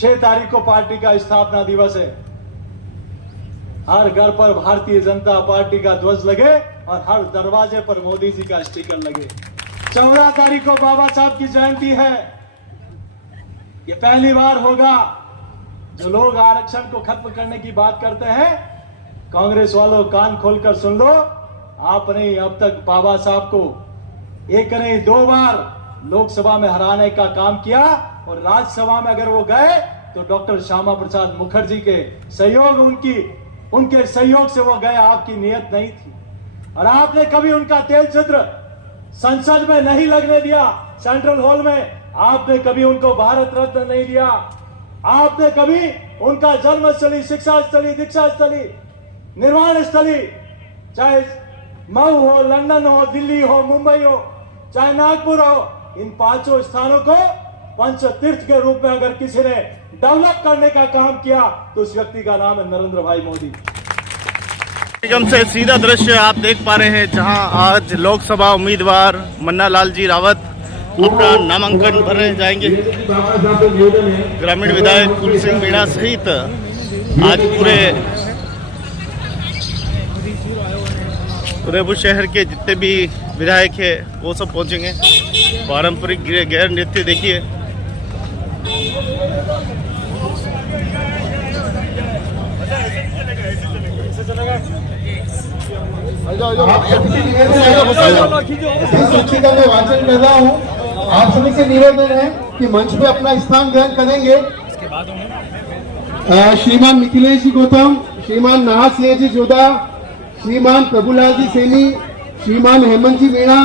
6 तारीख को पार्टी का स्थापना दिवस है। हर घर पर भारतीय जनता पार्टी का ध्वज लगे और हर दरवाजे पर मोदी जी का स्टिकर लगे। 14 तारीख को बाबा साहब की जयंती है। ये पहली बार होगा जो लोग आरक्षण को खत्म करने की बात करते हैं। कांग्रेस वालों कान खोलकर सुन लो, आपने अब तक बाबा साहब को एक नहीं 2 बार लोकसभा में हराने का काम किया और राज्यसभा में अगर वो गए तो डॉक्टर श्यामा प्रसाद मुखर्जी के सहयोग उनके सहयोग से वो गए। आपकी नियत नहीं थी और आपने कभी उनका तेल चित्र संसद में नहीं लगने दिया। सेंट्रल हॉल में आपने कभी उनको भारत रत्न नहीं दिया। आपने कभी उनका जन्मस्थली, शिक्षा स्थली, दीक्षा स्थली, निर्वाण स्थली, चाहे मऊ हो, लंदन हो, दिल्ली हो, मुंबई हो, चाहे नागपुर हो, इन 5 स्थानों को पंच तीर्थ के रूप में अगर किसी ने डेवलप करने का काम किया तो उस व्यक्ति का नाम है नरेंद्र भाई मोदी। निगम से सीधा दृश्य आप देख पा रहे हैं जहां आज लोकसभा उम्मीदवार मन्ना लाल जी रावत अपना नामांकन भरने जाएंगे। ग्रामीण विधायक कुल सिंह मीणा सहित आज उदयपुर शहर के जितने भी विधायक है वो सब पहुंचेंगे। पारंपरिक गैर नृत्य देखिए। सूची का मैं वाचन कर रहा हूँ। आप सभी से निवेदन है कि मंच पे अपना स्थान ग्रहण करेंगे। श्रीमान मिथिलेश जी गौतम, श्रीमान नाहा सिंह जी जोधा, श्रीमान प्रभुलाल जी सैनी, श्रीमान हेमंत जी मीणा,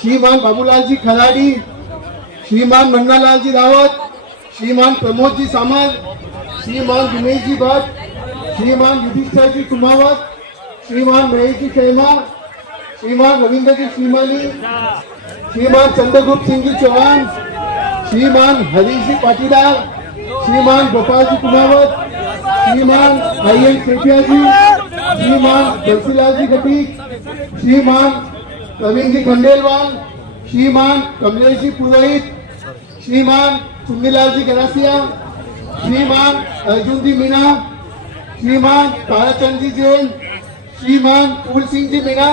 श्रीमान बाबूलाल जी खराड़ी, श्रीमान मन्नालाल जी रावत, श्रीमान प्रमोद जी सामंत, श्रीमान दिनेश जी भट्ट, श्रीमान युधिष्ठर जी कुमावत, श्रीमान महेश जी शर्मा, श्रीमान रविंद्र जी श्रीमाली, श्रीमान चंद्रगुप्त सिंह जी चौहान, श्रीमान हरीश जी पाटीदार, श्रीमान गोपाल जी कुमावत, श्रीमान आई सेठिया जी, श्रीमान बंसीलाल जी खटीक, श्रीमान प्रवीण जी खंडेलवाल, श्रीमान कमलेश जी पुरोहित, श्रीमान चुन्नीलाल जी गरासिया, श्रीमान अर्जुन जी मीणा, श्रीमान ताराचंद जी जैन, श्रीमान फूल सिंह जी मीणा,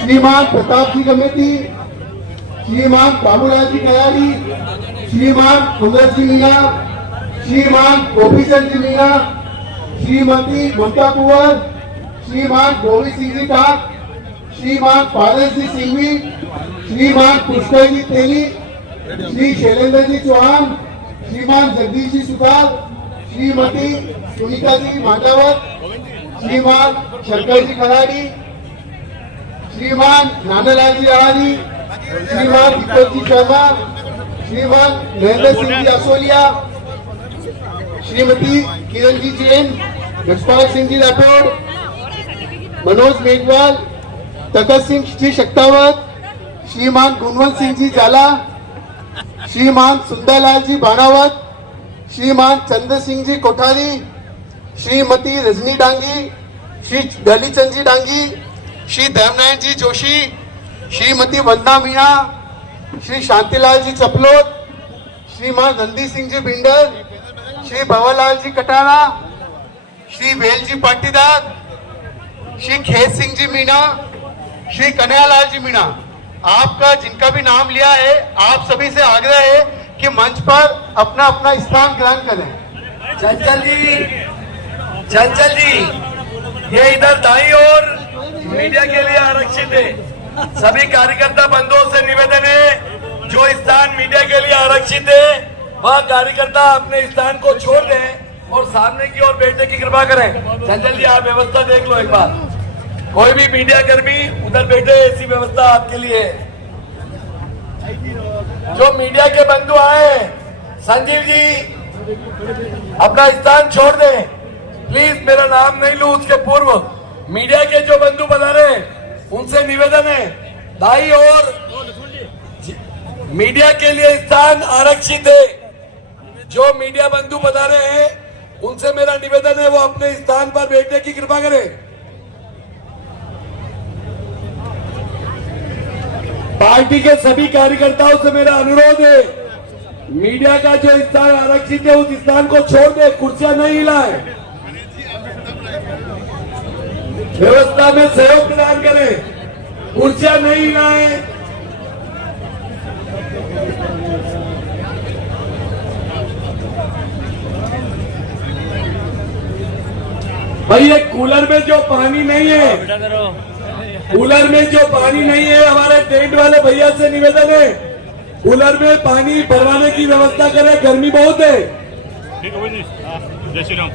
श्रीमान प्रताप जी कमेटी, श्रीमान बाबूलाल जी कयारी, श्रीमान अमृत जी मीणा, श्रीमान गोपीचंद जी मीणा, श्रीमती ममता कुंवर, श्रीमान गोविंद सिंह जी टाक, श्रीमान पारस जी सिंघवी, श्रीमान पुष्कर जी तेली, श्री शैलेंद्र जी चौहान, श्रीमान जगदीश जी सुतार, श्रीमती सुनीता जी मांडावत, श्रीमान शंकर जी खराड़ी, श्रीमान नानालाल जी आहारी, श्रीमान दीपक जी शर्मा, श्रीमान नरेंद्र सिंह जी असोलिया, श्रीमती किरण जी जैन, यशपाल सिंह जी राठौड़, मनोज मेघवाल, तखत सिंह जी शक्तावत, श्रीमान गुणवंत सिंह जी जाला, श्रीमान सुंदरलाल जी बाणावत, श्रीमान चंद्र सिंह जी कोठारी, श्रीमती रजनी डांगी, श्री दलीचंद जी डांगी, श्री धर्मनारायण जी जोशी, श्रीमती वंदना मीणा, श्री शांतिलाल जी चपलोत, श्रीमान रणदीप सिंह जी बिंडर, श्री भवरलाल जी कटारा, श्री वेल जी पाटीदार, श्री खेत सिंह जी मीणा, श्री कन्हैयालाल जी मीणा। आपका जिनका भी नाम लिया है, आप सभी से आग्रह है कि मंच पर अपना अपना स्थान ग्रहण करें। चंचल जी ये इधर दाईं ओर मीडिया के लिए आरक्षित है। सभी कार्यकर्ता बंधुओं से निवेदन है, जो स्थान मीडिया के लिए आरक्षित है वह कार्यकर्ता अपने स्थान को छोड़ दें और सामने की ओर बैठने की कृपा करें। चंचल जी आप व्यवस्था देख लो एक बार। कोई भी मीडिया कर्मी उधर बैठे, ऐसी व्यवस्था आपके लिए है। जो मीडिया के बंधु आए, संजीव जी अपना स्थान छोड़ दें प्लीज। मेरा नाम नहीं लूं उसके पूर्व। मीडिया के जो बंधु बना रहे उनसे निवेदन है, दाईं ओर मीडिया के लिए स्थान आरक्षित है। जो मीडिया बंधु बता रहे हैं उनसे मेरा निवेदन है वो अपने स्थान पर बैठने की कृपा करें। पार्टी के सभी कार्यकर्ताओं से मेरा अनुरोध है मीडिया का जो स्थान आरक्षित है उस स्थान को छोड़ दे, कुर्सियां नहीं हिलाए, व्यवस्था में सहयोग प्रदान करें, कुर्सियां नहीं हिलाए। भाई ये कूलर में जो पानी नहीं है, कूलर में जो पानी नहीं है, हमारे टेंट वाले भैया से निवेदन है, कूलर में पानी भरवाने की व्यवस्था करें, गर्मी बहुत है। जय श्री राम।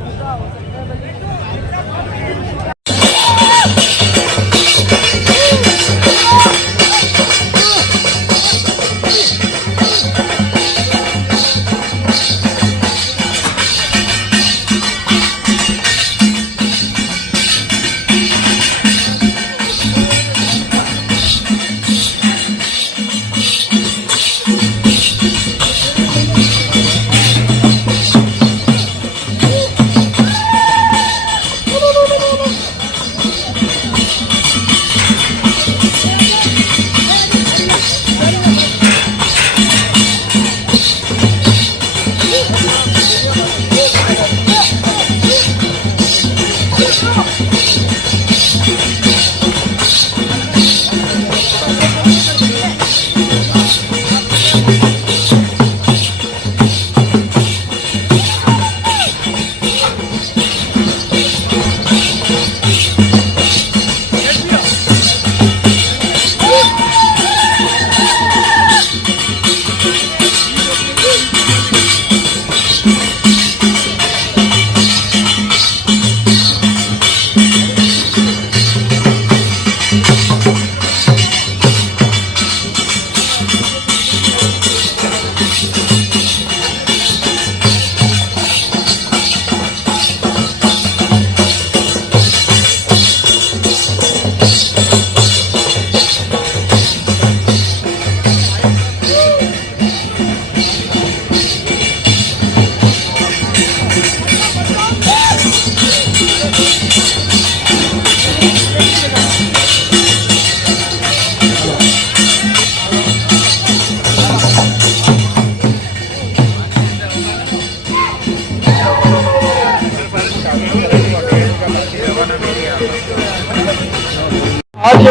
आज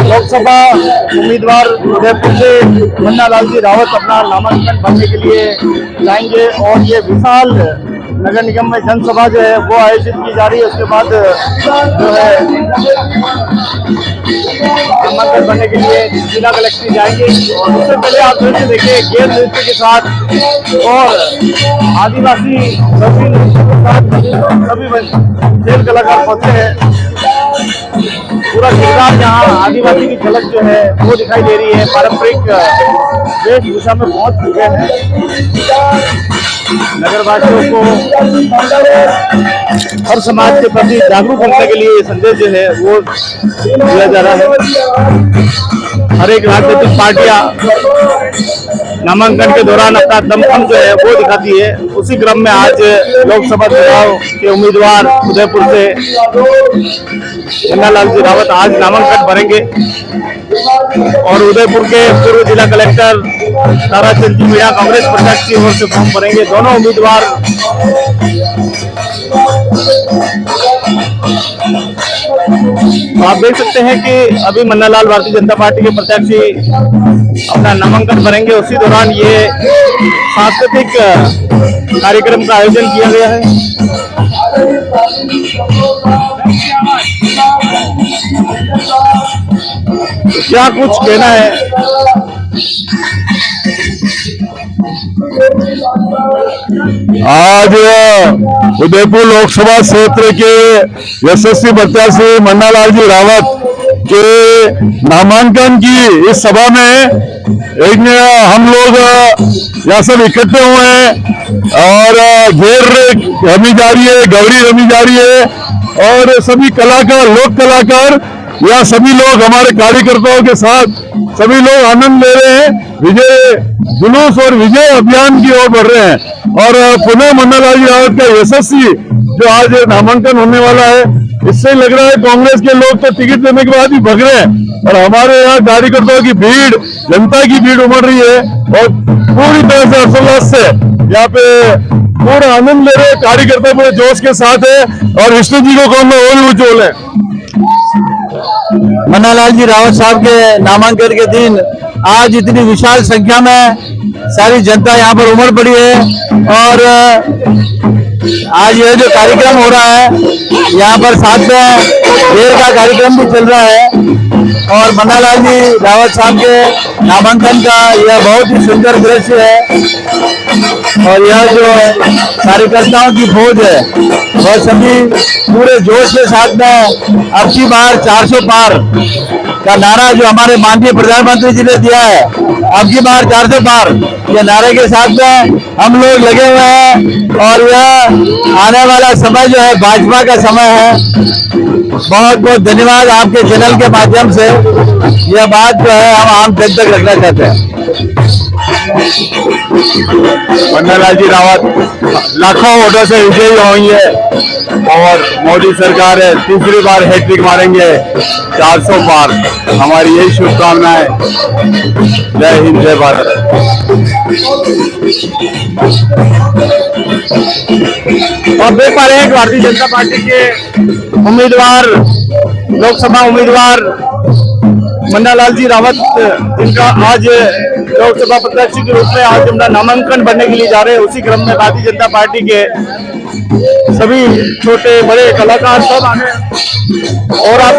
लोकसभा उम्मीदवार उदयपुर से मन्ना लाल जी रावत अपना नामांकन भरने के लिए जाएंगे और ये विशाल नगर निगम में जनसभा जो है वो आयोजित की जा रही है। उसके बाद जो है नामांकन भरने के लिए जिला कलेक्टर जाएंगे और उससे पहले आप दृश्य देखिए गेर नृत्य के साथ और आदिवासी सभी खेल कलाकार पहुंचे हैं। पूरा किरदार यहाँ आदिवासी की झलक जो है वो दिखाई दे रही है। पारंपरिक वेशभूषा में पहुंच चुके हैं। नगरवासियों को हर समाज के प्रति जागरूक करने के लिए संदेश जो है वो दिया जा रहा है। हर एक राजनीतिक पार्टियां नामांकन के दौरान अपना दमखम जो है वो दिखाती है। उसी क्रम में आज लोकसभा चुनाव के उम्मीदवार उदयपुर से मन्ना लाल जी रावत आज नामांकन भरेंगे और उदयपुर के पूर्व जिला कलेक्टर ताराचंद जी मीणा कांग्रेस प्रत्याशी की ओर से फॉर्म भरेंगे। दोनों उम्मीदवार तो आप देख सकते हैं कि अभी मन्ना लाल भारतीय जनता पार्टी के प्रत्याशी अपना नामांकन भरेंगे। उसी दौरान ये सांस्कृतिक कार्यक्रम का आयोजन किया गया है। क्या कुछ कहना है? आज उदयपुर लोकसभा क्षेत्र के यशस्वी प्रत्याशी मन्ना लाल जी रावत के नामांकन की इस सभा में हम लोग यहाँ सब इकट्ठे हुए हैं और घेर रमी जा रही है, गौरी रमी जा रही है और सभी कलाकार, लोक कलाकार या सभी लोग हमारे कार्यकर्ताओं के साथ सभी लोग आनंद ले रहे हैं। विजय जुलूस और विजय अभियान की ओर बढ़ रहे हैं और पुनः मन्ना लाल जी रावत का यशस्वी जो आज नामांकन होने वाला है, इससे लग रहा है कांग्रेस के लोग तो टिकट देने के बाद ही भग रहे हैं और हमारे यहाँ कार्यकर्ताओं की भीड़, जनता की भीड़ उमड़ रही है और पूरी तरह से हर्षोल्लास से यहाँ पे पूरा आनंद ले रहे कार्यकर्ता पूरे जोश के साथ है और विष्णु जी को कौन और उज्जवल है। मन्नालाल जी रावत साहब के नामांकन के दिन आज इतनी विशाल संख्या में सारी जनता यहाँ पर उमड़ पड़ी है और आज यह जो कार्यक्रम हो रहा है यहाँ पर साथ में देर का कार्यक्रम भी चल रहा है और मन्नालाल जी रावत साहब के नामांकन का यह बहुत ही सुंदर दृश्य है और यह जो कार्यकर्ताओं की फौज है वह सभी पूरे जोश के साथ में अब की बार 400 पार का नारा जो हमारे माननीय प्रधानमंत्री जी ने दिया है, अब की बार 400 पार ये नारे के साथ में हम लोग लगे हुए हैं और यह आने वाला समय जो है भाजपा का समय है। बहुत बहुत धन्यवाद आपके चैनल के माध्यम से यह बात जो है हम आम जन तक रखना चाहते हैं। मन्नालाल जी रावत लाखों वोटों से विजयी होंगे और मोदी सरकार है तीसरी बार हैट्रिक मारेंगे 400 पार। हमारी यही शुभकामनाएं। जय हिंद जय भारत। और देख पा रहे हैं भारतीय जनता पार्टी के उम्मीदवार लोकसभा उम्मीदवार मन्नालाल जी रावत जिनका आज लोकसभा प्रत्याशी के रूप में आज अपना नामांकन भरने के लिए जा रहे हैं, उसी क्रम में भारतीय जनता पार्टी के सभी छोटे बड़े कलाकार सब आने और आप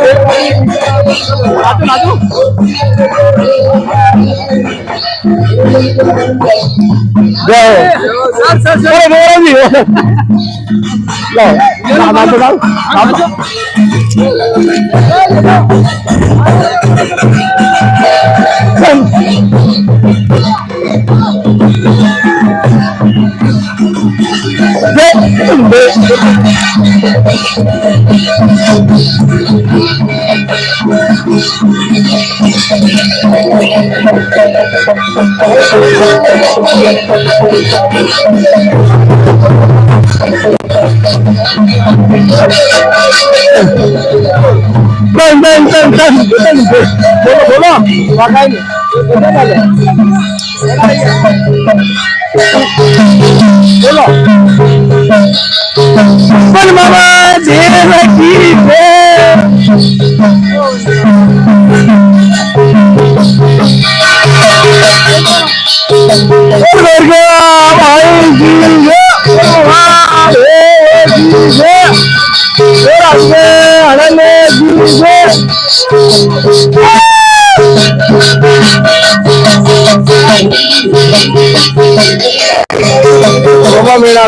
मेरा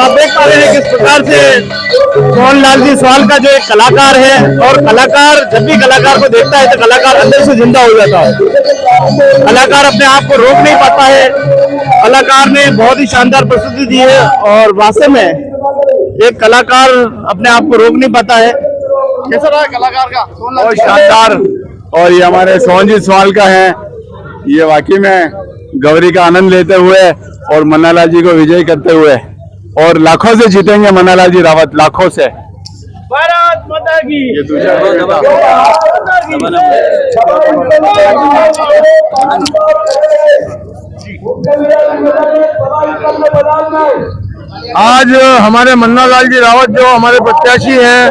आप देख पा रहे हैं किस प्रकार से सोहनलाल जी सवाल का जो एक कलाकार है और कलाकार जब भी कलाकार को देखता है तो कलाकार अंदर से जिंदा हो जाता है। कलाकार अपने आप को रोक नहीं पाता है। कलाकार ने बहुत ही शानदार प्रस्तुति दी है और वास्तव में एक कलाकार अपने आप को रोक नहीं पाता है। कैसा रहा कलाकार का? बहुत शानदार। और ये हमारे सोहनजीत सवाल का है, ये वाकई में गौरी का आनंद लेते हुए और मन्नालाल जी को विजयी करते हुए और लाखों से जीतेंगे मन्नालाल जी रावत, लाखों से। भारत माता की। ये दूसरा आज हमारे मन्नालाल जी रावत जो हमारे प्रत्याशी हैं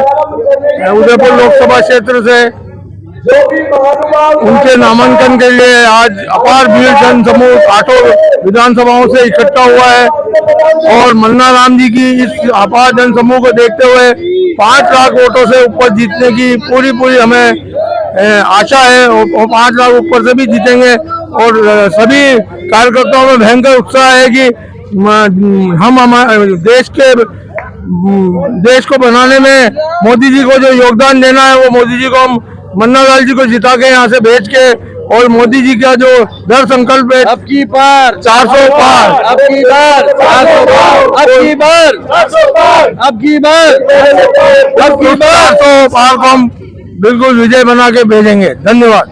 उदयपुर लोकसभा क्षेत्र से, उनके नामांकन के लिए आज अपार भीड़ जन समूह 8 विधानसभाओं से इकट्ठा हुआ है और मन्ना राम जी की इस अपार जन समूह को देखते हुए 5 लाख वोटों से ऊपर जीतने की पूरी हमें आशा है और 5 लाख ऊपर से भी जीतेंगे। और सभी कार्यकर्ताओं में भयंकर उत्साह है कि हम हमारे देश को बनाने में मोदी जी को जो योगदान देना है वो मोदी जी को हम मन्नालाल जी को जिता के यहाँ से भेज के और मोदी जी का जो दृढ़ संकल्प है अब की बार 400 पार, अब की बार 400 पार, अब की बार 400 पार, अब की बार 400 पार को हम बिल्कुल विजय बना के भेजेंगे। धन्यवाद।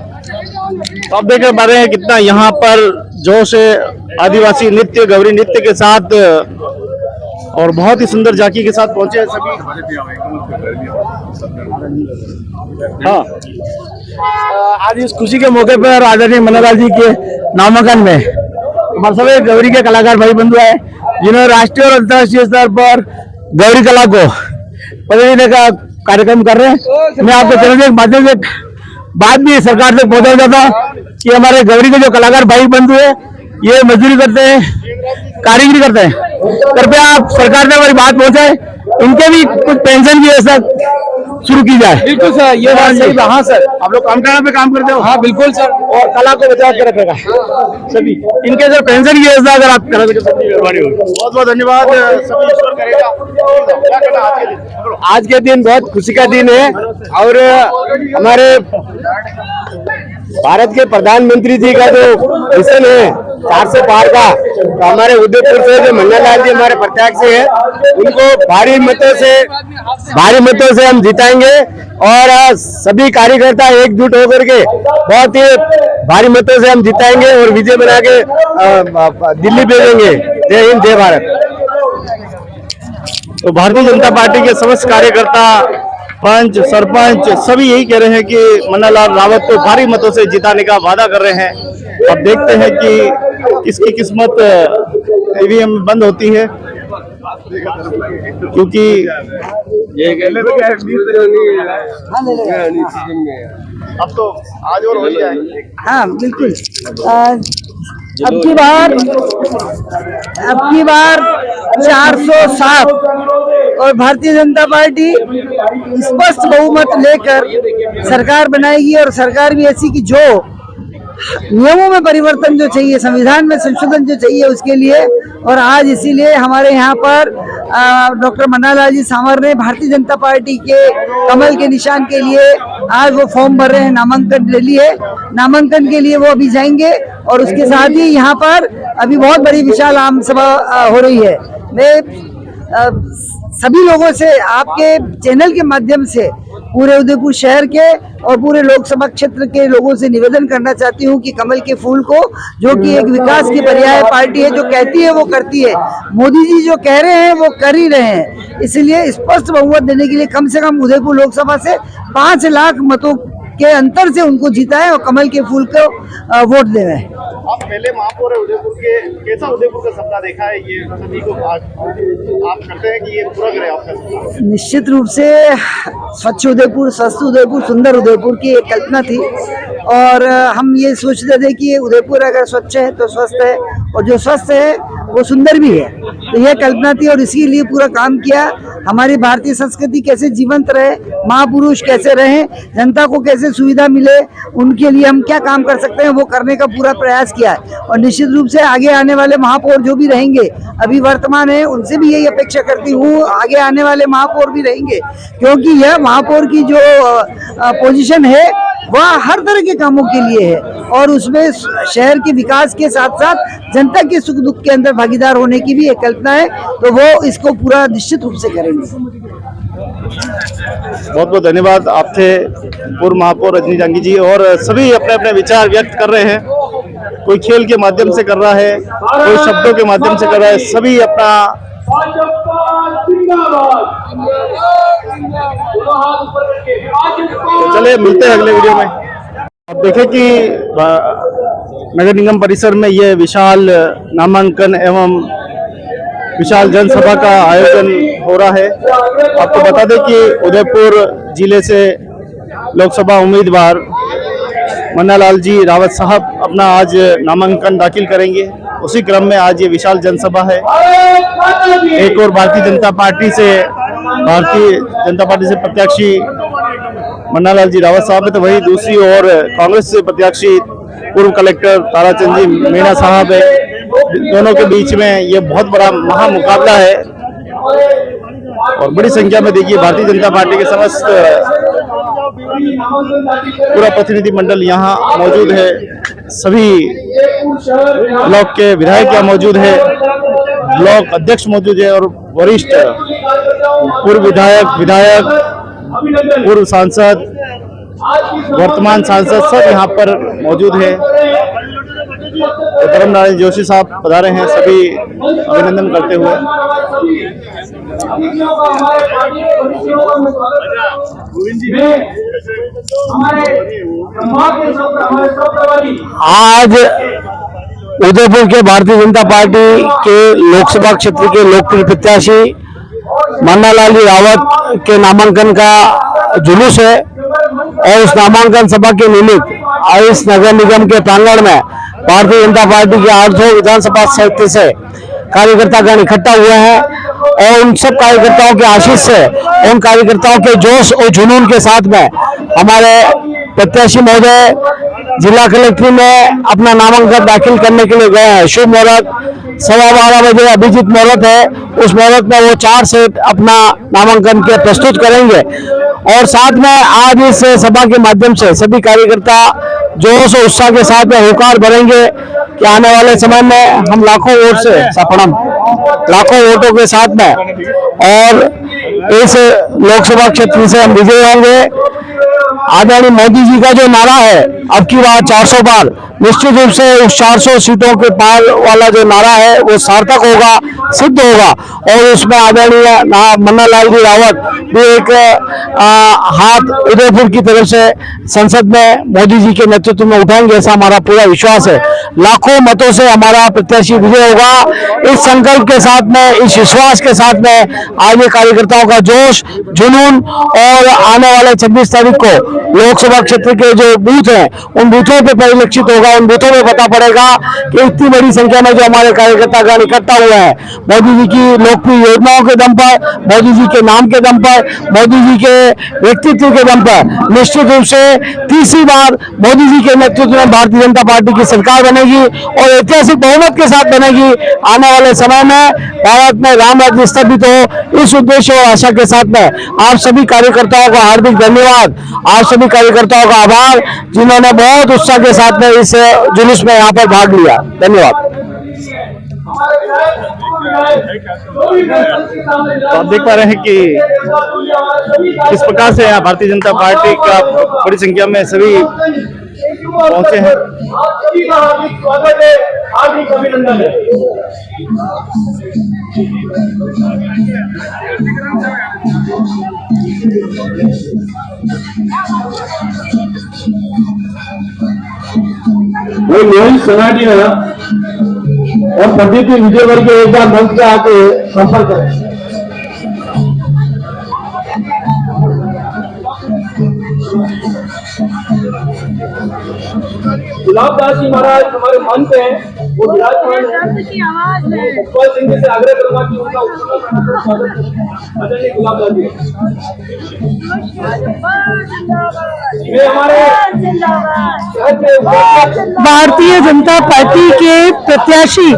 तो आप देख पा रहे हैं कितना यहाँ पर जोश है। आदिवासी नृत्य गौरी नृत्य के साथ और बहुत ही सुंदर झांकी के साथ पहुंचे हैं सभी। हाँ, आज इस खुशी के मौके पर आदरणीय मन्नालाल जी के नामांकन में हमारे सभी गौरी के कलाकार भाई बंधु आए, जिन्होंने राष्ट्रीय और अंतर्राष्ट्रीय स्तर पर गौरी कला को पदवी देने का कार्यक्रम कर रहे हैं। मैं आपके चैनल के माध्यम से बात भी सरकार तक पहुंचाना चाहता कि हमारे गौरी के जो कलाकार भाई बंधु है, ये मजदूरी करते हैं, कारीगरी करते हैं, कृपया आप सरकार तक हमारी बात पहुंचाए, इनके भी कुछ पेंशन की व्यवस्था शुरू की जाए। बिल्कुल सर, ये बात सही। हाँ सर, आप लोग कामखाना पे काम करते हो? हाँ बिल्कुल सर, और कला को बचा के रखेगा सभी, इनके सर पेंशन की व्यवस्था अगर आप करा सके तो मेहरबानी होगी। बहुत बहुत धन्यवाद। सभी ईश्वर करेगा। क्या कहना आज के दिन बहुत खुशी का दिन है, और हमारे भारत के प्रधानमंत्री जी का जो मिशन है 400 पार का, तो हमारे उदयपुर से जो मन्नालाल जी हमारे प्रत्याशी है, उनको भारी मतों से हम जिताएंगे, और सभी कार्यकर्ता एकजुट होकर के बहुत ही भारी मतों से हम जिताएंगे और विजय बना के दिल्ली भेजेंगे। जय हिंद, जय भारत। तो भारतीय जनता पार्टी के समस्त कार्यकर्ता, पंच, सरपंच सभी यही कह रहे हैं कि मन्नालाल रावत को भारी मतों से जिताने का वादा कर रहे हैं। अब देखते हैं कि किसकी किस्मत ईवीएम में बंद होती है, क्योंकि अब तो आज और हो जाए। हाँ बिल्कुल। अब की बार 407 और भारतीय जनता पार्टी स्पष्ट बहुमत लेकर सरकार बनाएगी, और सरकार भी ऐसी कि जो नियमों में परिवर्तन जो चाहिए, संविधान में संशोधन जो चाहिए उसके लिए। और आज इसीलिए हमारे यहाँ पर डॉक्टर मन्नालाल जी सांवर ने भारतीय जनता पार्टी के कमल के निशान के लिए आज वो फॉर्म भर रहे हैं, नामांकन ले लिए। नामांकन के लिए वो अभी जाएंगे, और उसके साथ ही यहाँ पर अभी बहुत बड़ी विशाल आम सभा हो रही है। मैं सभी लोगों से आपके चैनल के माध्यम से पूरे उदयपुर शहर के और पूरे लोकसभा क्षेत्र के लोगों से निवेदन करना चाहती हूं कि कमल के फूल को, जो कि एक विकास की पर्याय पार्टी है, जो कहती है वो करती है। मोदी जी जो कह रहे हैं वो कर ही रहे हैं, इसलिए स्पष्ट बहुमत देने के लिए कम से कम उदयपुर लोकसभा से 5 लाख मतों के अंतर से उनको जीता है और कमल के फूल को वोट दे रहे हैं। आप पहले महापौर है उदयपुर के, कैसा उदयपुर का सपना देखा है? ये सभी को आप करते हैं कि ये पूरा करे आपका सपना? निश्चित रूप से स्वच्छ उदयपुर, स्वस्थ उदयपुर, सुंदर उदयपुर की एक कल्पना थी, और हम ये सोचते थे कि उदयपुर अगर स्वच्छ है तो स्वस्थ है, और जो स्वस्थ है वो सुंदर भी है। तो यह कल्पना थी, और इसी लिए पूरा काम किया। हमारी भारतीय संस्कृति कैसे जीवंत रहे, महापुरुष कैसे रहे, जनता को कैसे सुविधा मिले, उनके लिए हम क्या काम कर सकते हैं वो करने का पूरा प्रयास किया है। और निश्चित रूप से आगे आने वाले महापौर जो भी रहेंगे, अभी वर्तमान है, उनसे भी यही अपेक्षा करती हूँ आगे आने वाले महापौर भी रहेंगे, क्योंकि यह महापौर की जो पोजीशन है वह हर तरह के कामों के लिए है, और उसमें शहर के विकास के साथ साथ जनता के सुख दुख के अंदर भागीदार होने की भी एक कल्पना है। तो वो इसको पूरा निश्चित रूप से करेंगे। बहुत बहुत धन्यवाद। आप थे पूर्व महापौर रजनी जांगी जी, और सभी अपने अपने विचार व्यक्त कर रहे हैं। कोई खेल के माध्यम से कर रहा है, कोई शब्दों के माध्यम से कर रहा है, सभी अपना। तो चलिए मिलते हैं अगले वीडियो में। अब देखें कि नगर निगम परिसर में ये विशाल नामांकन एवं विशाल जनसभा का आयोजन हो रहा है। आपको बता दें कि उदयपुर जिले से लोकसभा उम्मीदवार मन्नालाल जी रावत साहब अपना आज नामांकन दाखिल करेंगे। उसी क्रम में आज ये विशाल जनसभा है। एक और भारतीय जनता पार्टी से प्रत्याशी मन्नालाल जी रावत साहब है, तो वही दूसरी ओर कांग्रेस से प्रत्याशी पूर्व कलेक्टर ताराचंद जी मीणा साहब है। दोनों के बीच में ये बहुत बड़ा महामुकाबला है, और बड़ी संख्या में देखिए भारतीय जनता पार्टी के समस्त पूरा प्रतिनिधिमंडल यहाँ मौजूद है। सभी ब्लॉक के विधायक यहाँ मौजूद है, ब्लॉक अध्यक्ष मौजूद है, और वरिष्ठ पूर्व विधायक, पूर्व सांसद, वर्तमान सांसद सब यहाँ पर मौजूद है। धर्मनारायण जोशी साहब पधारे हैं, सभी अभिनंदन करते हुए। अतिथियों का, हमारे पार्टी के वरिष्ठों का मैं स्वागत करता हूं। मैं हमारे संभाग के हमारे प्रभारी आज उदयपुर के भारतीय जनता पार्टी के लोकसभा क्षेत्र के लोकप्रिय प्रत्याशी मन्नालाल जी रावत के नामांकन का जुलूस है और उस नामांकन सभा के निमित्त इस नगर निगम के प्रांगण में भारतीय जनता पार्टी के 800 विधानसभा क्षेत्र से कार्यकर्तागण इकट्ठा हुए हैं और उन सब कार्यकर्ताओं के आशीष से, उन कार्यकर्ताओं के जोश और जुनून के साथ में हमारे प्रत्याशी महोदय जिला कलेक्ट्री में अपना नामांकन दाखिल करने के लिए गए हैं। शुभ मुहूर्त 12:15 बजे अभिजीत मुहूर्त है, उस मुहूर्त में वो 4 सेट अपना नामांकन के प्रस्तुत करेंगे और साथ में आज इस सभा के माध्यम से सभी कार्यकर्ता जोश और उत्साह के साथ में होकार भरेंगे कि आने वाले समय में हम लाखों वोट से सपनम लाखों वोटों के साथ में और इस लोकसभा क्षेत्र से हम विजयी होंगे। आदरणीय मोदी जी का जो नारा है अब की बार 400 पार, निश्चित रूप से उस 400 सीटों के पार वाला जो नारा है वो सार्थक होगा, सिद्ध होगा और उसमें आदरणीय मन्नालाल जी रावत भी एक हाथ उदयपुर की तरफ से संसद में मोदी जी के नेतृत्व में उठाएंगे, ऐसा हमारा पूरा विश्वास है। लाखों मतों से हमारा प्रत्याशी विजय होगा। इस संकल्प के साथ में, इस विश्वास के साथ में आज कार्यकर्ताओं का जोश, जुनून और आने वाले 26 तारीख को लोकसभा क्षेत्र के जो बूथ हैं उन बूथों पे परिलक्षित होगा, उन बूथों में पता पड़ेगा कि इतनी बड़ी संख्या में जो हमारे कार्यकर्तागण इकट्ठा हुए हैं मोदी जी की लोकप्रिय योजनाओं के दम पर, मोदी जी के नाम के दम पर, मोदी जी के व्यक्तित्व के दम पर निश्चित रूप से तीसरी बार मोदी जी के नेतृत्व में भारतीय जनता पार्टी की सरकार बनेगी और ऐतिहासिक बहुमत के साथ बनेगी। आने वाले समय में भारत में राम राज्य स्थापित हो, इस उद्देश्य और आशा के साथ में आप सभी कार्यकर्ताओं का हार्दिक धन्यवाद, आप सभी कार्यकर्ताओं का आभार जिन्होंने बहुत उत्साह के साथ में इस जुलूस में यहाँ पर भाग लिया। धन्यवाद। तो आप देख पा रहे हैं कि किस प्रकार से यहाँ भारतीय जनता पार्टी का बड़ी संख्या में सभी पहुंचे हैं। आप सभी का हार्दिक स्वागत है, हार्दिक अभिनंदन है। वो लोही सनाटिया और पंडित विजय वर्ग एक बार मंच पे आके संपर्क करें। गुलाबदास जी महाराज हमारे मंच हैं, वो विराजमान है। भगवान सिंह जी से आग्रह करूंगा कि उनका स्वागत करें। आदरणीय गुलाबदास जी, ये हमारे भारतीय जनता पार्टी के प्रत्याशी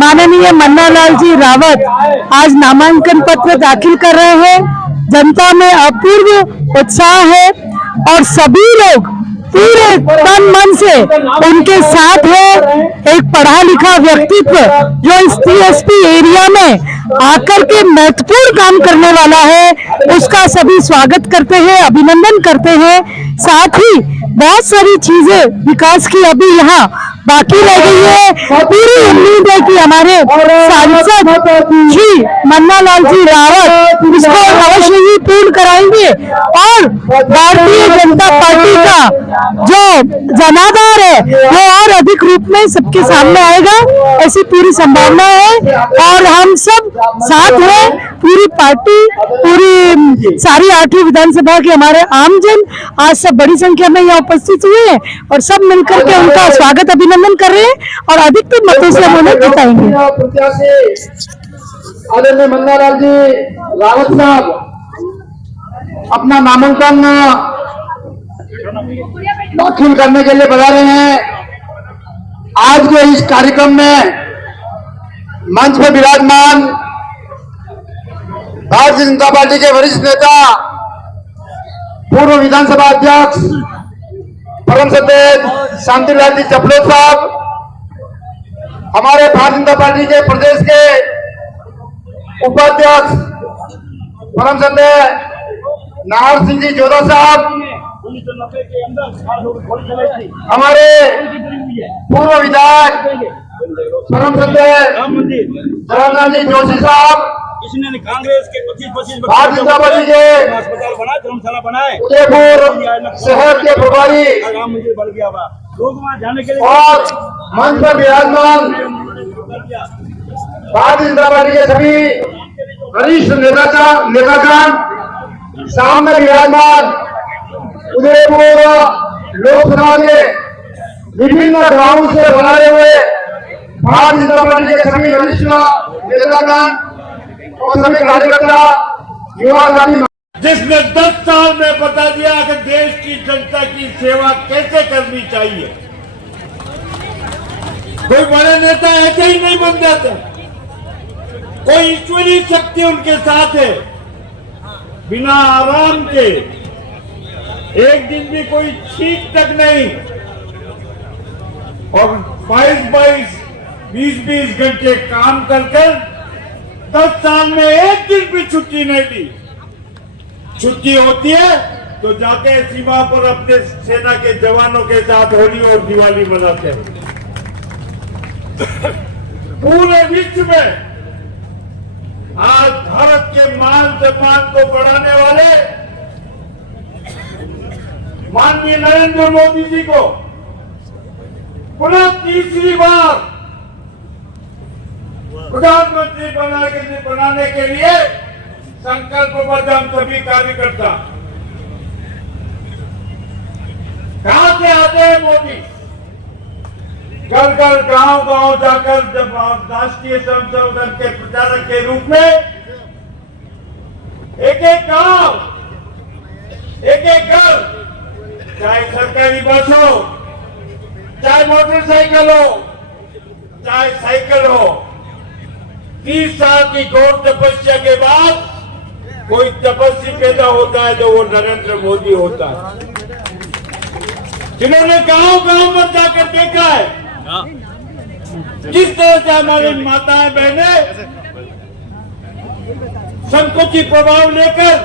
माननीय मन्नालाल जी रावत आज नामांकन पत्र दाखिल कर रहे हैं। जनता में अपूर्व उत्साह है और सभी लोग पूरे तन मन से उनके साथ है। एक पढ़ा लिखा व्यक्तित्व जो इस टीएसपी एरिया में आकर के महत्वपूर्ण काम करने वाला है, उसका सभी स्वागत करते हैं, अभिनंदन करते हैं। साथ ही बहुत सारी चीजें विकास की अभी यहाँ बाकी रह गई है। पूरी उम्मीद है कि हमारे सांसद श्री मन्नालाल जी रावत इसको अवश्य ही पूर्ण कराएंगे और भारतीय जनता पार्टी का जो जनाधार है वो और अधिक रूप में सबके सामने आएगा, ऐसी पूरी संभावना है। और हम सब साथ हैं, पूरी पार्टी, पूरी सारी 8वीं विधानसभा के हमारे आमजन आज सब बड़ी संख्या में यहाँ उपस्थित हुए हैं और सब मिलकर के उनका स्वागत अभिनंदन कर रहे हैं और अधिकतर मतों से हम उन्हें जिताएंगे। आदरणीय मन्नालाल जी रावत साहब अपना नामांकन दाखिल करने के लिए बता रहे हैं। आज के इस कार्यक्रम में मंच पर विराजमान भारतीय जनता पार्टी के वरिष्ठ नेता पूर्व विधानसभा अध्यक्ष परम सदस्य शांतिलाल जी चपलोद साहब, हमारे भारतीय जनता पार्टी के प्रदेश के उपाध्यक्ष परम सदस्य नाहर सिंह जी जोधा साहब, हमारे पूर्व विधायक परम सदस्य जवाहरलाल जी जोशी साहब, किसी ने कांग्रेस के 25 भारतीय जनता पार्टी के अस्पताल बनाए, धर्मशाला बनाए, उदयपुर शहर के प्रभारी राम मंदिर बन गया हुआ, लोग वहाँ जाने के लिए और मंच पर विराजमान भारतीय जनता पार्टी के सभी वरिष्ठ नेतागण, सामने विराजमान उदयपुर लोकसभा के विभिन्न गांवों से बनाए हुए भारतीय जनता पार्टी के सभी वरिष्ठ नेतागण और सभी कार्यकर्ता, युवा साथी, जिसने 10 साल में बता दिया कि देश की जनता की सेवा कैसे करनी चाहिए। कोई बड़े नेता ऐसे ही नहीं बन जाते, कोई ईश्वरीय शक्ति उनके साथ है। बिना आराम के एक दिन भी कोई छींक तक नहीं, और 22-22, 20-20 घंटे काम कर 10 साल में एक दिन भी छुट्टी नहीं ली। छुट्टी होती है तो जाके सीमा पर अपने सेना के जवानों के साथ होली और दिवाली मनाते हैं। पूरे विश्व में आज भारत के मान सम्मान को बढ़ाने वाले माननीय नरेंद्र मोदी जी को पुनः तीसरी बार प्रधानमंत्री बनाने के लिए संकल्पबद्ध हम सभी कार्यकर्ता। कहां से आते हैं मोदी? घर घर गांव गांव जाकर जब राष्ट्रीय संशोधन के प्रचारक के रूप में एक एक गांव, एक एक घर, चाहे सरकारी बस हो, चाहे मोटरसाइकिल हो, चाहे साइकिल हो, 30 साल की घोर तपस्या के बाद कोई तपस्वी पैदा होता है तो वो नरेंद्र मोदी होता है, जिन्होंने गांव गांव में जाकर देखा है किस तरह से हमारी माताएं बहनें संकुचित प्रभाव लेकर,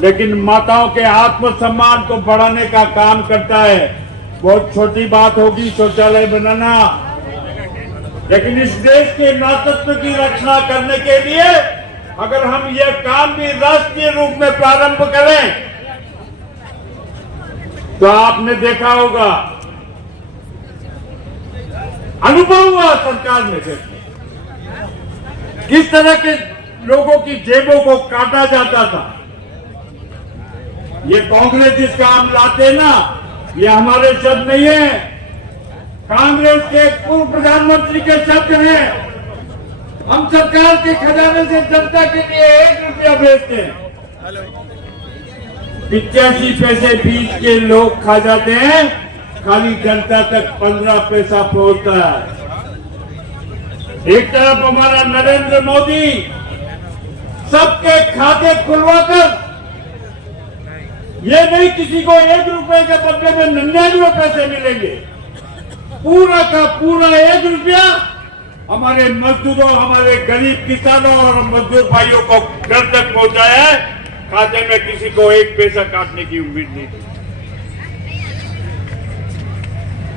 लेकिन माताओं के आत्मसम्मान को बढ़ाने का काम करता है। बहुत छोटी बात होगी शौचालय बनाना, लेकिन इस देश के नागरिकत्व की रक्षा करने के लिए अगर हम यह काम भी राष्ट्रीय रूप में प्रारंभ करें तो आपने देखा होगा, अनुभव हुआ सरकार में किस तरह के लोगों की जेबों को काटा जाता था। ये कांग्रेस जिस काम लाते ना, ये हमारे शब्द नहीं है, कांग्रेस के पूर्व प्रधानमंत्री के शब्द हैं। हम सरकार के खजाने से जनता के लिए 1 रुपया भेजते हैं, 85 पैसे बीच के लोग खा जाते हैं, खाली जनता तक 15 पैसा पहुंचता है। एक तरफ हमारा नरेंद्र मोदी सबके खाते खुलवाकर, ये नहीं किसी को 1 रुपए के बदले में 99 पैसे मिलेंगे, पूरा का पूरा 1 रुपया हमारे मजदूरों, हमारे गरीब किसानों और मजदूर भाइयों को घर तक पहुंचाया है। खाते में किसी को 1 पैसा काटने की उम्मीद नहीं थी।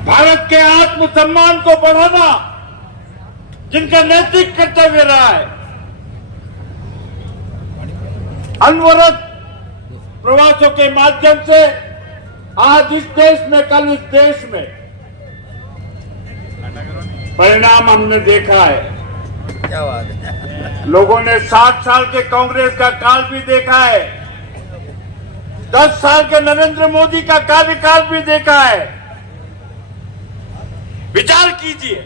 भारत के आत्मसम्मान को बढ़ाना जिनका नैतिक कर्तव्य रहा है, अनवरत प्रवासों के माध्यम से आज इस देश में, कल इस देश में परिणाम हमने देखा है। क्या बात है। लोगों ने 60 साल के कांग्रेस का काल भी देखा है, 10 साल के नरेंद्र मोदी का कार्यकाल भी देखा है। विचार कीजिए,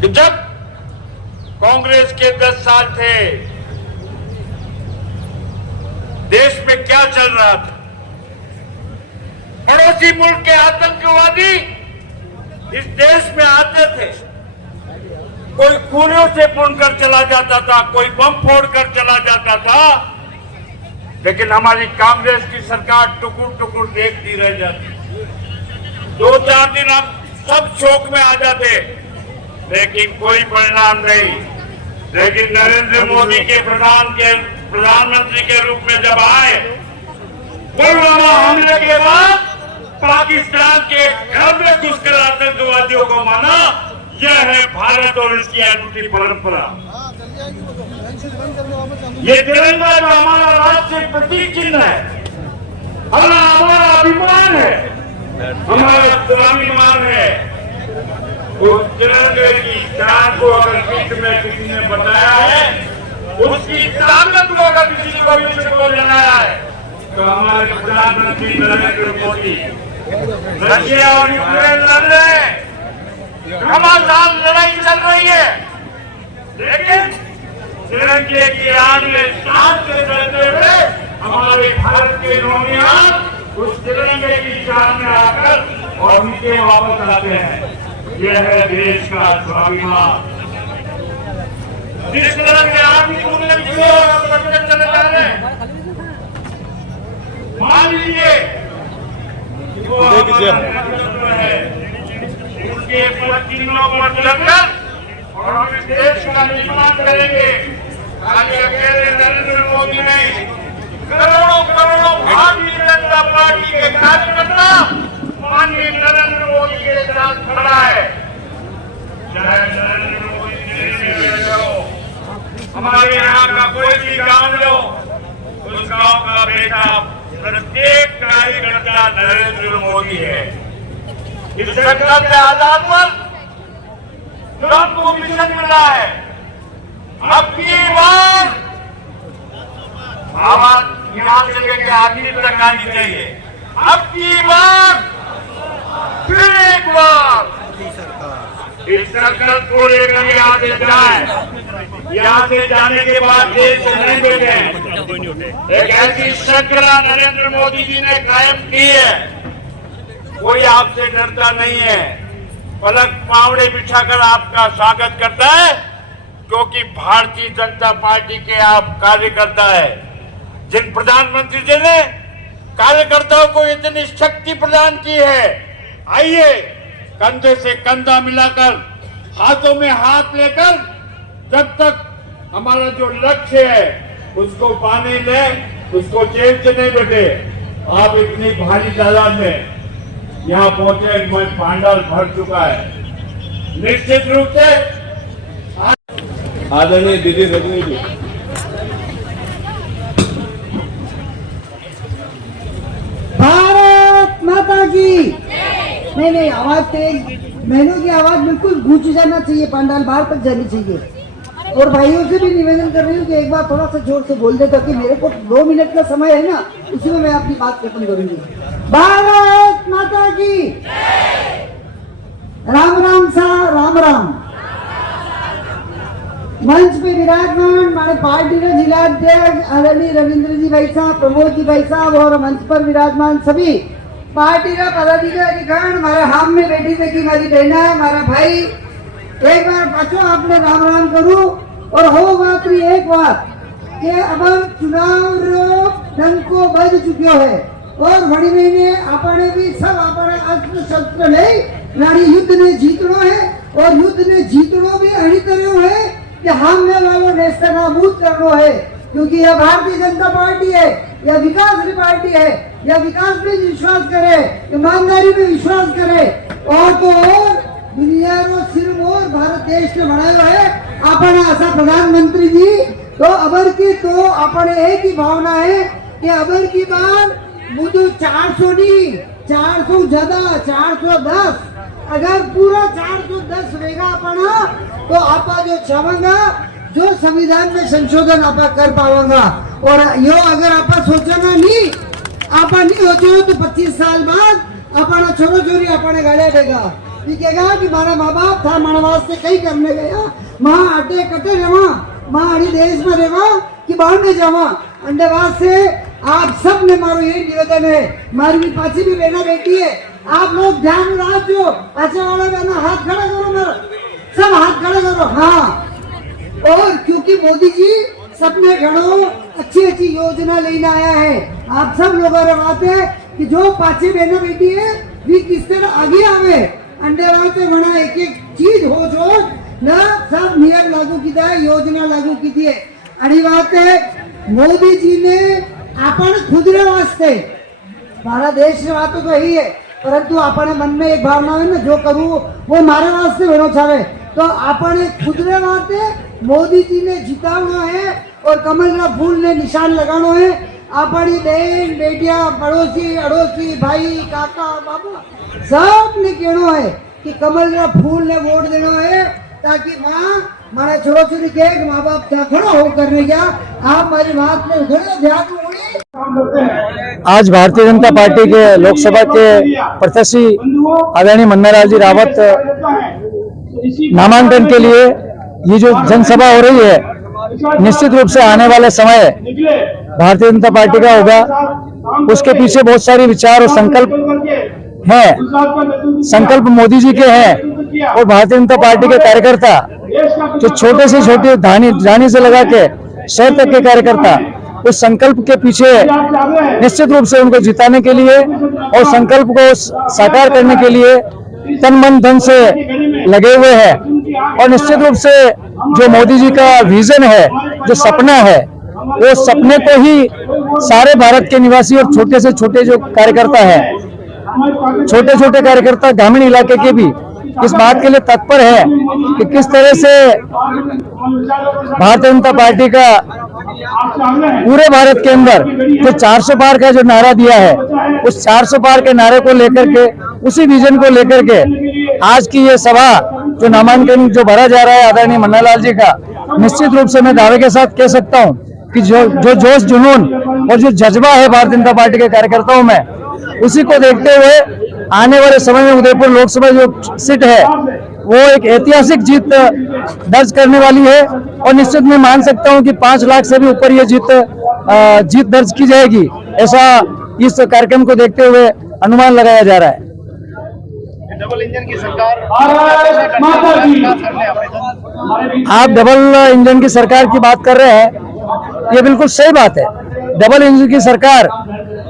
कि जब कांग्रेस के 10 साल थे, देश में क्या चल रहा था। पड़ोसी मुल्क के आतंकवादी इस देश में आते थे, कोई खूनियों से बुनकर चला जाता था, कोई बम फोड़कर चला जाता था, लेकिन हमारी कांग्रेस की सरकार टुकुर टुकुर देखती रह जाती। 2-4 दिन हम सब शोक में आ जाते, लेकिन कोई परिणाम नहीं। लेकिन नरेंद्र मोदी के प्रधानमंत्री के रूप में जब आए, पुलवामा हमले के बाद पाकिस्तान के घर में घुसकर आतंकवादियों को माना, यह है भारत और इसकी अनूठी परंपरा। ये तिरंगा जो हमारा राष्ट्रीय प्रतीक चिन्ह है, हमारा अभिमान है, हमारा स्वाभिमान है। उस तिरंगे की शान को अगर विश्व में किसी ने बताया है, उसकी ताकत को अगर किसी को विश्व को जनाया है, तो हमारे प्रधानमंत्री नरेंद्र मोदी। रशिया और यूक्रेन लड़ रहे हैं, घमासान लड़ाई चल रही है, लेकिन तिरंगे की आड़ में शान से रहते हुए हमारे भारत के नौजवान उस तिरंगे की शान में आकर और नीचे वापस आते हैं। यह है देश का स्वाभिमान। जिस तरह से आप ही तुमने चले जा रहे हैं, मान लीजिए वो है, उनके चिन्हों पर चलकर और हम इस देश का निर्माण करेंगे। आज अकेले नरेंद्र मोदी नहीं, करोड़ों करोड़ों भारतीय जनता पार्टी के कार्यकर्ता माननीय नरेंद्र मोदी के साथ खड़ा है। चाहे नरेंद्र मोदी दिल्ली में हो, हमारे यहाँ का कोई भी गांव लो, उस गांव का बेटा प्रत्येक कार्यकर्ता नरेंद्र मोदी है। इस सरकार के आधार पर जो हमको मिशन मिला है, अब की बार आवाज यहाँ से लेकर आखिर तक आनी चाहिए। अब की बार फिर एक बार इस सरकार को लेकर यहाँ से जाए, यहाँ से जाने के बाद देश नहीं बैठे। एक ऐसी श्रृंखला नरेंद्र मोदी जी ने कायम की है, कोई आपसे डरता नहीं है, पलक पावड़े बिछाकर आपका स्वागत करता है, क्योंकि भारतीय जनता पार्टी के आप कार्यकर्ता है। जिन प्रधानमंत्री जी ने कार्यकर्ताओं को इतनी शक्ति प्रदान की है, आइए कंधे से कंधा मिलाकर, हाथों में हाथ लेकर, जब तक हमारा जो लक्ष्य है उसको पाने में, उसको जेल से नहीं बैठे। आप इतनी भारी तादाद में यहाँ पहुंचे, पंडाल भर चुका है। निश्चित रूप से आदरणीय दीदी रजनी जी, भारत माता की। नहीं, आवाज तेज, बहनों की आवाज बिल्कुल गूंज जाना चाहिए, पंडाल बाहर तक जानी चाहिए। और भाइयों से भी निवेदन कर रही हूँ कि एक बार थोड़ा सा जोर से बोल दे, ताकि मेरे को 2 मिनट का समय है ना, उसी में मैं अपनी बात खत्म करूंगी। भारत माता की। राम राम सा, राम राम। मंच पे विराजमान हमारे पार्टी के जिलाध्यक्ष आदरणीय रविंद्र जी भाई साहब, प्रमोद जी भाई साहब, और मंच पर विराजमान सभी पार्टी का पदाधिकारीगण, हमारे हाथ में बैठी देखी हमारी बहना है, हमारा भाई, एक बार पाछो आपने राम राम करूं। और हो बात एक बात कि अब चुनाव डंको बज चुक्यो है, और घड़ी महीने अपने भी सब अपने अस्त्र शस्त्र नहीं, नारी युद्ध ने जीतनो है, और युद्ध ने जीतनो भी अड़ी तरह है कि हमने वालों ने नाबूद करना है। क्योंकि यह भारतीय जनता पार्टी है, यह विकास की पार्टी है, यह विकास में विश्वास करे, ईमानदारी में विश्वास करे, और तो और दुनिया को सिर्फ और भारत देश ने बनाया है अपना ऐसा प्रधानमंत्री जी। तो अबर की तो अपने एक ही भावना है कि अबर की बार मुझे 400 नहीं, 400 ज्यादा, 410, अगर पूरा 410 रहेगा अपना, तो आपा जो चाहेगा, जो संविधान में संशोधन आपा कर पावांगा। और यो अगर आपा सोचना नहीं, आपा नहीं हो तो 25 साल बाद अपना छोरो छोरी अपने गाड़िया देगा, कहेगा कि मारा माँ बाप था, मारा वास्ते कहीं करने गया, माँ अटे कटे रेवा, माँ अड़ी देश में रेवा कि बाहर में जावा। अंडे वास्ते आप सब ने मारो यही निवेदन है, मारी भी पाची भी बहना बेटी है, आप लोग ध्यान रखो, पाचे वाला बहना हाथ खड़ा करो, मेरा सब हाथ खड़ा करो। हाँ, और क्योंकि मोदी जी सबने घणो अच्छी अच्छी योजना लेने आया है, आप सब लोगों ने बात है कि जो पाचे बहना बेटी है वी किस तरह आगे आवे, अंडे वास्ते बना एक एक चीज हो जो ना सब नियम लागू किया है, योजना लागू की है। अड़ी बात है मोदी जी ने अपन खुद रे वास्ते, हमारा देश ने बात तो यही है परंतु अपने मन में एक भावना है ना, जो करूँ वो मारे वास्ते होना चाहे, तो अपने खुदरे वास्ते मोदी जी ने जिताना है और कमल का फूल ने निशान लगाना है। अपनी बहन बेटिया पड़ोसी अड़ोसी भाई काका बाबा सब ने कहना है कि कमल का फूल ने वोट देना है, ताकि माँ मारे छोरो छोरी के माँ बाप क्या खड़ा हो करने क्या आप हमारी बात में थोड़ा ध्यान होने। आज भारतीय जनता पार्टी के लोकसभा के प्रत्याशी आदरणीय मन्नालाल जी रावत नामांकन के लिए ये जो जनसभा हो रही है, निश्चित रूप से आने वाले समय भारतीय जनता पार्टी का होगा। उसके पीछे बहुत सारी विचार और संकल्प हैं, संकल्प मोदी जी के हैं और भारतीय जनता पार्टी के कार्यकर्ता जो छोटे से छोटे धानी से लगा के शहर तक के कार्यकर्ता उस संकल्प के पीछे निश्चित रूप से उनको जिताने के लिए और संकल्प को साकार करने के लिए तन मन धन से लगे हुए हैं। और निश्चित रूप से जो मोदी जी का विजन है, जो सपना है, वो सपने को ही सारे भारत के निवासी और छोटे से छोटे जो कार्यकर्ता हैं, छोटे छोटे कार्यकर्ता ग्रामीण इलाके के भी इस बात के लिए तत्पर है कि किस तरह से भारतीय जनता पार्टी का पूरे भारत के अंदर जो 400 पार का जो नारा दिया है, उस 400 पार के नारे को लेकर के, उसी विजन को लेकर के आज की ये सभा जो नामांकन जो भरा जा रहा है आदरणीय मन्नालाल जी का, निश्चित रूप से मैं दावे के साथ कह सकता हूं कि जो जोश जुनून और जो जज्बा है भारतीय जनता पार्टी के कार्यकर्ताओं में, उसी को देखते हुए आने वाले समय में उदयपुर लोकसभा जो सीट है वो एक ऐतिहासिक जीत दर्ज करने वाली है। और निश्चित मैं मान सकता हूं कि 5 लाख से भी ऊपर ये जीत दर्ज की जाएगी, ऐसा इस कार्यक्रम को देखते हुए अनुमान लगाया जा रहा है। डबल इंजन की सरकार, आप डबल इंजन की सरकार की बात कर रहे हैं, ये बिल्कुल सही बात है। डबल इंजन की सरकार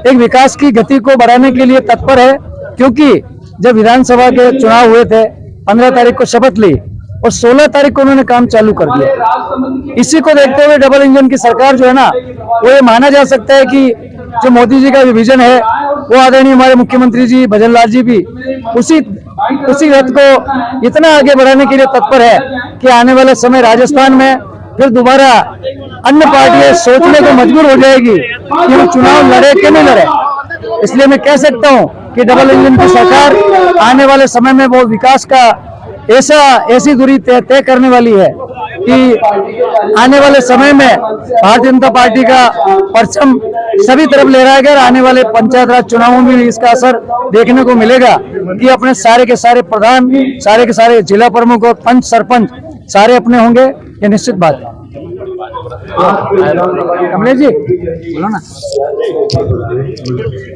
एक विकास की गति को बढ़ाने के लिए तत्पर है, क्योंकि जब विधानसभा के चुनाव हुए थे 15 तारीख को शपथ ली और 16 तारीख को उन्होंने काम चालू कर दिया। इसी को देखते हुए डबल इंजन की सरकार जो है ना, वो ये माना जा सकता है कि जो मोदी जी का विजन है वो आदरणीय हमारे मुख्यमंत्री जी भजन लाल जी भी उसी रथ को इतना आगे बढ़ाने के लिए तत्पर है कि आने वाले समय राजस्थान में फिर दोबारा अन्य पार्टियां सोचने को मजबूर हो जाएगी कि हम चुनाव लड़े कि नहीं लड़े। इसलिए मैं कह सकता हूं कि डबल इंजन की सरकार आने वाले समय में वो विकास का ऐसी दूरी तय करने वाली है कि आने वाले समय में भारतीय जनता पार्टी का परचम सभी तरफ लहराया गया। आने वाले पंचायत राज चुनावों में भी इसका असर देखने को मिलेगा कि अपने सारे के सारे प्रधान, सारे के सारे जिला प्रमुख और पंच सरपंच सारे अपने होंगे, ये निश्चित बात है। कमलेश जी बोलो ना।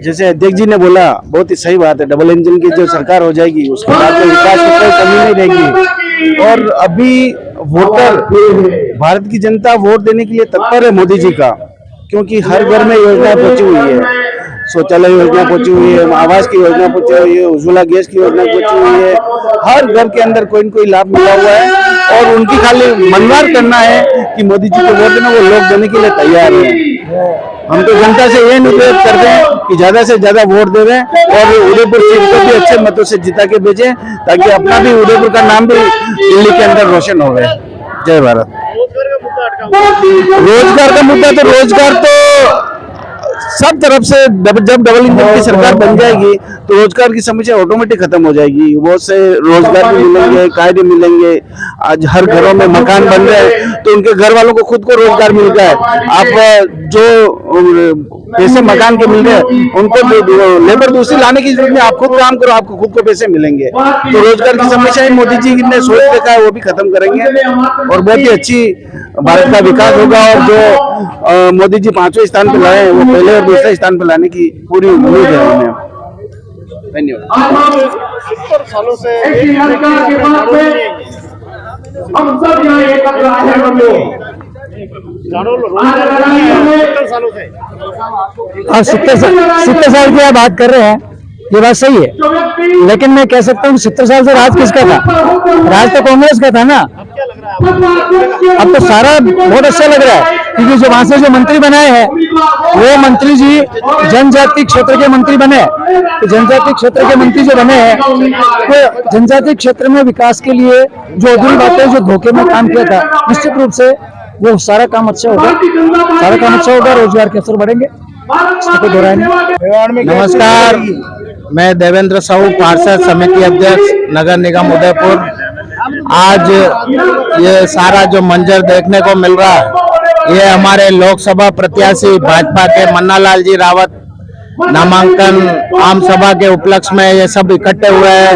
जैसे अध्यक्ष जी ने बोला, बहुत ही सही बात है। डबल इंजन की जो सरकार हो जाएगी उसके बाद तो विकास की कोई कमी नहीं रहेगी। और अभी वोटर, भारत की जनता वोट देने के लिए तत्पर है मोदी जी का, क्योंकि हर घर में योजना पहुंची हुई है। शौचालय योजना पहुंची हुई है, आवास की योजना पहुंची हुई है, उज्ज्वला गैस की योजना पहुंची हुई है। हर घर के अंदर कोई न कोई लाभ मिला हुआ है और उनकी खाली मनवार करना है कि मोदी जी को वोट देना, वो लोग देने के लिए तैयार है। हम तो जनता से ये अनुरोध करते हैं कि ज्यादा से ज्यादा वोट देवें और उदयपुर सीट को भी अच्छे मतों से जिता के भेजें, ताकि अपना भी उदयपुर का नाम भी दिल्ली के अंदर रोशन हो गए। जय भारत। रोजगार का मुद्दा तो रोजगार तो सब तरफ से जब डबल इंजन की सरकार बन जाएगी तो रोजगार की समस्या ऑटोमेटिक खत्म हो जाएगी। बहुत से रोजगार भी मिलेंगे, कायदे मिलेंगे। आज हर घरों में मकान बन रहे हैं तो उनके घर वालों को खुद को रोजगार मिल रहा है। आप जो पैसे मकान के मिल रहे हैं उनको लेबर दूसरी लाने की जरूरत नहीं, आप खुद काम करो, आपको खुद को पैसे मिलेंगे। तो रोजगार की समस्या मोदी जी ने सोच रखा है, वो भी खत्म करेंगे और बहुत ही अच्छी भारत का विकास होगा। और जो मोदी जी 5वें स्थान पर लाए हैं, वो पहले और दूसरे स्थान पर लाने की पूरी उम्मीद है उन्हें। धन्यवाद। 70 सालों से हम सब यहाँ एकत्र आए हैं। आप 70 साल की बात कर रहे हैं, ये बात सही है, लेकिन मैं कह सकता हूँ 70 साल से राज किसका था? राज तो कांग्रेस का था ना। अब तो सारा बहुत अच्छा लग रहा है, क्योंकि जो वहां से जो मंत्री बनाए हैं वो मंत्री जी जनजाति क्षेत्र के मंत्री बने। तो जनजाति क्षेत्र के मंत्री जो बने हैं तो जनजाति क्षेत्र में विकास के लिए जो अधूरी बातें जो धोखे में काम किया था, निश्चित रूप से वो सारा काम अच्छा होगा, रोजगार के अवसर बढ़ेंगे। नमस्कार, मैं देवेंद्र साहू, पार्षद समिति अध्यक्ष, नगर निगम उदयपुर। आज ये सारा जो मंजर देखने को मिल रहा है, ये हमारे लोकसभा प्रत्याशी भाजपा के मन्नालाल जी रावत नामांकन आम सभा के उपलक्ष्य में ये सब इकट्ठे हुए हैं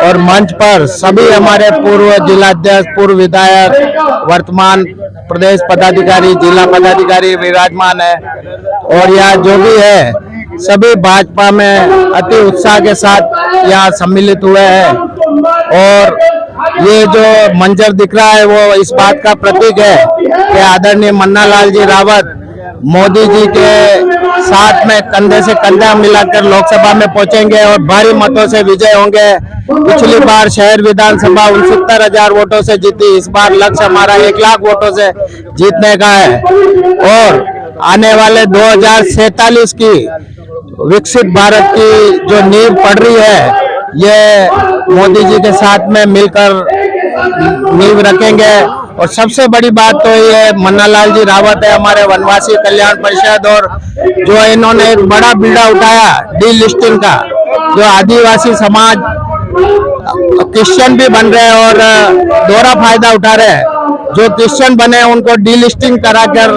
और मंच पर सभी हमारे पूर्व जिलाध्यक्ष, पूर्व विधायक, वर्तमान प्रदेश पदाधिकारी, जिला पदाधिकारी विराजमान है और यहाँ जो भी है सभी भाजपा में अति उत्साह के साथ यहाँ सम्मिलित हुए हैं। और ये जो मंजर दिख रहा है वो इस बात का प्रतीक है कि आदरणीय मन्नालाल जी रावत मोदी जी के साथ में कंधे से कंधा मिलाकर लोकसभा में पहुंचेंगे और भारी मतों से विजय होंगे। पिछली बार शहर विधानसभा 69,000 वोटों से जीती, इस बार लक्ष्य हमारा 1 लाख वोटों से जीतने का है और आने वाले 2047 की विकसित भारत की जो नींव पड़ रही है, ये मोदी जी के साथ में मिलकर नींव रखेंगे। और सबसे बड़ी बात तो ये मन्नालाल जी रावत है, हमारे वनवासी कल्याण परिषद, और जो इन्होंने एक बड़ा बीड़ा उठाया डी लिस्टिंग का, जो आदिवासी समाज क्रिश्चियन भी बन रहे हैं और दोहरा फायदा उठा रहे हैं। जो क्रिश्चियन बने उनको डी लिस्टिंग कराकर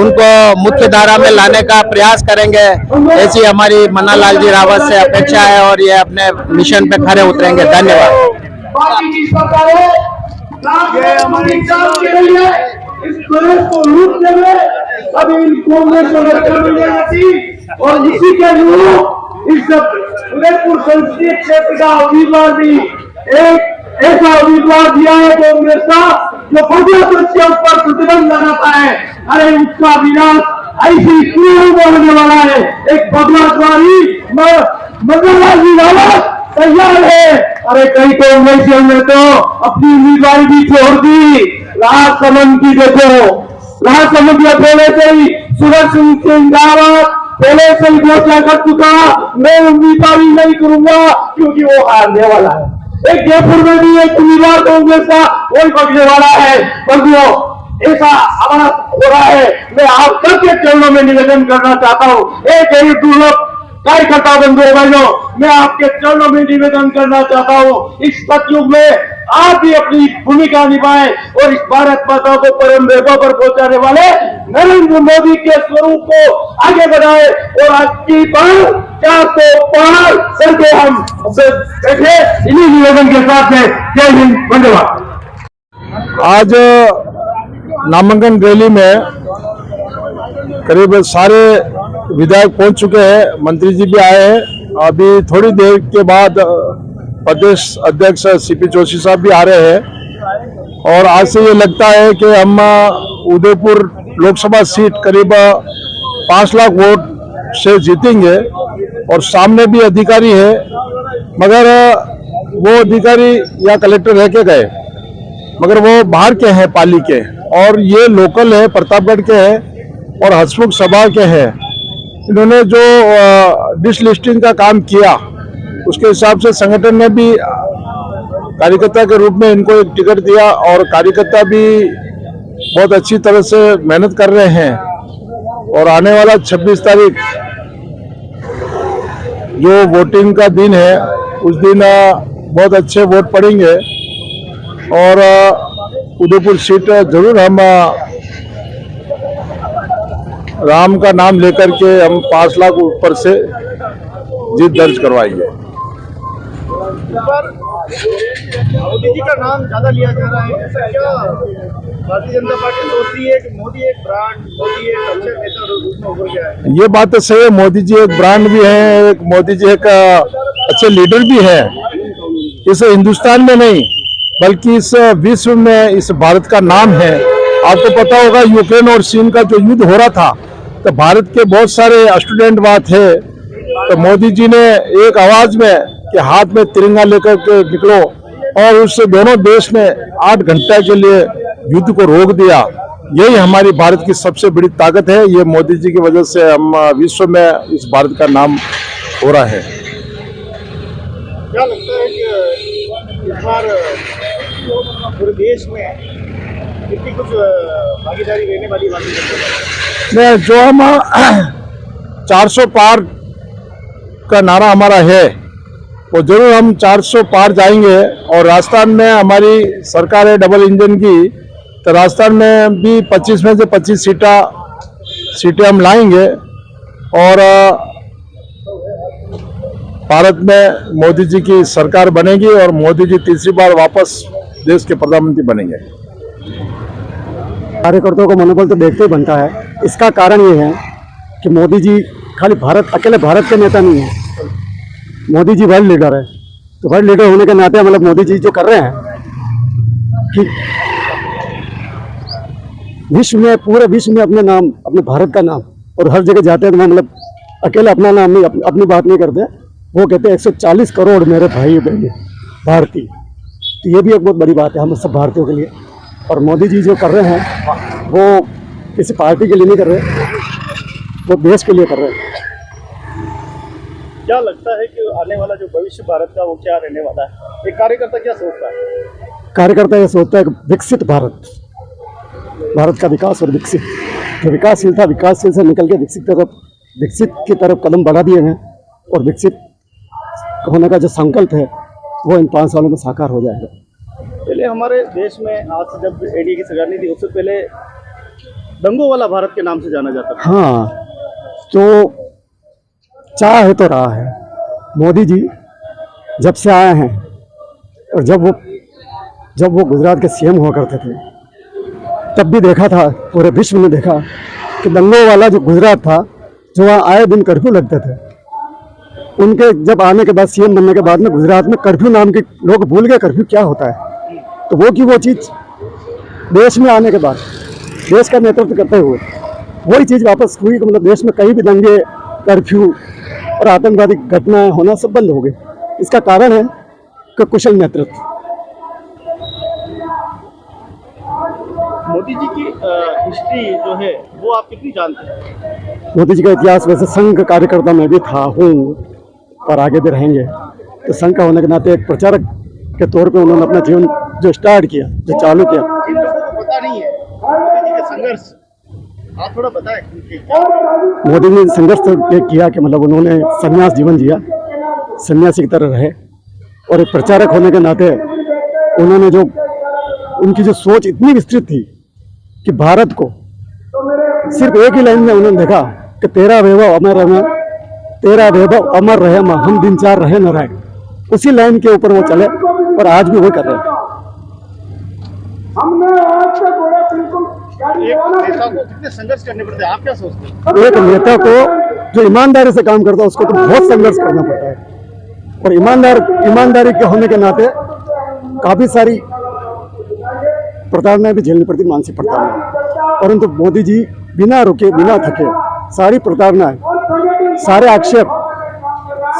उनको मुख्य धारा में लाने का प्रयास करेंगे, ऐसी हमारी मन्नालाल जी रावत से अपेक्षा है और ये अपने मिशन पे खरे उतरेंगे। धन्यवाद। ये हमारी इस प्रदेश को लूटने में अभी कांग्रेस और इसी के अनुरूप इस उदयपुर संसदीय क्षेत्र का उम्मीदवार भी एक ऐसा उम्मीदवार दिया है कांग्रेस का जो बच्चों पर प्रतिबंध लगाता है। अरे उसका विनाश ऐसी क्यों होने वाला है? एक बदलाववादी मन्नालाल जी रावत तैयार है। अरे कई कांग्रेसियों ने तो अपनी उम्मीदवारी भी छोड़ दी। राजसमंद की देखो, राजसमंद के पहले से ही सुदर्शन सिंह रावत पहले से ही घोषणा कर चुका, मैं उम्मीदवारी नहीं करूंगा क्योंकि वो हारने वाला है। एक जयपुर में भी एक उम्मीदवार कांग्रेस का वही बचने वाला है। बंधुओं, ऐसा हमारा हो रहा है। मैं आप सबके चरणों में निवेदन करना चाहता हूँ, एक गरीब दुर्लभ कार्यकर्ता बंधुओं भाइयों, मैं आपके चरणों में निवेदन करना चाहता हूँ, इस सतयुग में आप भी अपनी भूमिका निभाएं और इस भारत माता को परम वेगों पर पहुंचाने वाले नरेंद्र मोदी के स्वरूप को आगे बढ़ाए और आपकी पर 405 करके हम बैठे। इन्हीं निवेदन के साथ में जय हिंद, धन्यवाद। आज नामांकन रैली में करीब सारे विधायक पहुंच चुके हैं, मंत्री जी भी आए हैं। अभी थोड़ी देर के बाद प्रदेश अध्यक्ष सीपी जोशी साहब भी आ रहे हैं और आज से ये लगता है कि हम उदयपुर लोकसभा सीट करीब 5 लाख वोट से जीतेंगे। और सामने भी अधिकारी है, मगर वो अधिकारी या कलेक्टर रह के गए, मगर वो बाहर के हैं, पाली के, और ये लोकल है, प्रतापगढ़ के हैं और हसमुख सभा के हैं। इन्होंने जो डिश लिस्टिंग का काम किया उसके हिसाब से संगठन ने भी कार्यकर्ता के रूप में इनको एक टिकट दिया और कार्यकर्ता भी बहुत अच्छी तरह से मेहनत कर रहे हैं। और आने वाला 26 तारीख जो वोटिंग का दिन है, उस दिन बहुत अच्छे वोट पड़ेंगे और उदयपुर सीट जरूर हम राम का नाम लेकर के हम 5 लाख ऊपर से जीत दर्ज करवाएंगे। मोदी जी का नाम ज्यादा लिया जा रहा है, ऐसा क्या भारतीय जनता पार्टी सोचती है कि मोदी एक ब्रांड, मोदी एक अच्छे नेता रूप में उभर गया है? ये बात तो सही है, मोदी जी एक ब्रांड भी है, एक मोदी जी एक अच्छे लीडर भी है। इस हिंदुस्तान में नहीं बल्कि इस विश्व में इस भारत का नाम है। आपको पता होगा यूक्रेन और चीन का जो युद्ध हो रहा था तो भारत के बहुत सारे स्टूडेंट वहाँ थे, तो मोदी जी ने एक आवाज में कि हाथ में तिरंगा लेकर के निकलो और उस दोनों देश ने 8 घंटे के लिए युद्ध को रोक दिया। यही हमारी भारत की सबसे बड़ी ताकत है। ये मोदी जी की वजह से हम विश्व में इस भारत का नाम हो रहा है। क्या लगता है कि इस बार पूरे देश में कितनी कुछ भागीदारी रहने वाली बात है? जो हम 400 पार का नारा हमारा है, वो जरूर हम 400 पार जाएंगे। और राजस्थान में हमारी सरकार है डबल इंजन की, तो राजस्थान में भी 25 में से 25 सीटें हम लाएंगे। और भारत में मोदी जी की सरकार बनेगी और मोदी जी तीसरी बार वापस देश के प्रधानमंत्री बनेंगे। कार्यकर्ताओं का मनोबल तो देखते ही बनता है। इसका कारण ये है कि मोदी जी खाली अकेले भारत के नेता नहीं है, मोदी जी वर्ल्ड लीडर है। तो वर्ल्ड लीडर होने के नाते मतलब मोदी जी जो कर रहे हैं कि विश्व में, पूरे विश्व में अपने नाम, अपने भारत का नाम, और हर जगह जाते हैं तो मतलब अकेले अपना नाम नहीं, अपनी बात नहीं करते। वो कहते हैं 140 करोड़ मेरे भाई बहन भारतीय। तो ये भी एक बहुत बड़ी बात है हम सब भारतीयों के लिए। और मोदी जी जो कर रहे हैं वो किसी पार्टी के लिए नहीं कर रहे, वो देश के लिए कर रहे हैं। क्या लगता है कि आने वाला जो भविष्य भारत का वो क्या रहने वाला है? एक कार्यकर्ता क्या सोचता है? कार्यकर्ता ये सोचता है कि विकसित भारत, भारत का विकास और विकसित, जो विकासशील था विकासशील से निकल के विकसित की तरफ कदम बढ़ा दिए हैं। और विकसित होने का जो संकल्प है वो इन 5 सालों में साकार हो जाएगा। पहले हमारे देश में आज से जब एनडीए की सरकार नहीं थी उससे पहले दंगों वाला भारत के नाम से जाना जाता था। हाँ, तो चाह है तो रहा है। मोदी जी जब से आए हैं और जब वो गुजरात के सीएम हुआ करते थे तब भी देखा था, पूरे विश्व में देखा कि दंगों वाला जो गुजरात था, जो वहाँ आए दिन कर्फ्यू लगते थे, उनके जब आने के बाद, सीएम बनने के बाद में गुजरात में कर्फ्यू नाम के लोग भूल गए कर्फ्यू क्या होता है। तो वो की वो चीज़ देश में आने के बाद, देश का नेतृत्व करते हुए वही चीज़ वापस हुई कि मतलब देश में कहीं भी दंगे, कर्फ्यू और आतंकवादी घटनाएं होना सब बंद हो गई। इसका कारण है कि कुशल नेतृत्व। मोदी जी की हिस्ट्री जो है वो आप कितनी जानते हैं? मोदी जी का इतिहास वैसे संघ कार्यकर्ता में भी था, हूँ और आगे भी रहेंगे। तो संघ का होने के नाते एक प्रचारक के तौर पे उन्होंने अपना जीवन जो स्टार्ट किया, जो चालू किया। जिन लोगों को पता नहीं है मोदी जी के संघर्ष, आप थोड़ा बताएं। मोदी ने संघर्ष तो ये किया कि मतलब उन्होंने संन्यास जीवन जिया, सन्यासी की तरह रहे। और एक प्रचारक होने के नाते उन्होंने जो, उनकी जो सोच इतनी विस्तृत थी कि भारत को सिर्फ एक ही लाइन में उन्होंने देखा कि तेरा वैभव अमर रहे, तेरा वैभव अमर रहे, हम दिन चार रहे न रहे। उसी लाइन के ऊपर वो चले और आज भी वही कर रहे हैं। एक नेता को कितने संघर्ष करने पड़ते हैं, आप क्या सोचते हैं? एक नेता को जो ईमानदारी से काम करता है उसको तो बहुत संघर्ष करना पड़ता है। और ईमानदारी के होने के नाते काफी सारी प्रताड़नाएं भी झेलनी पड़ती, मानसिक प्रताड़ना। परंतु मोदी जी बिना रुके, बिना थके, सारी प्रताड़नाएं, सारे आक्षेप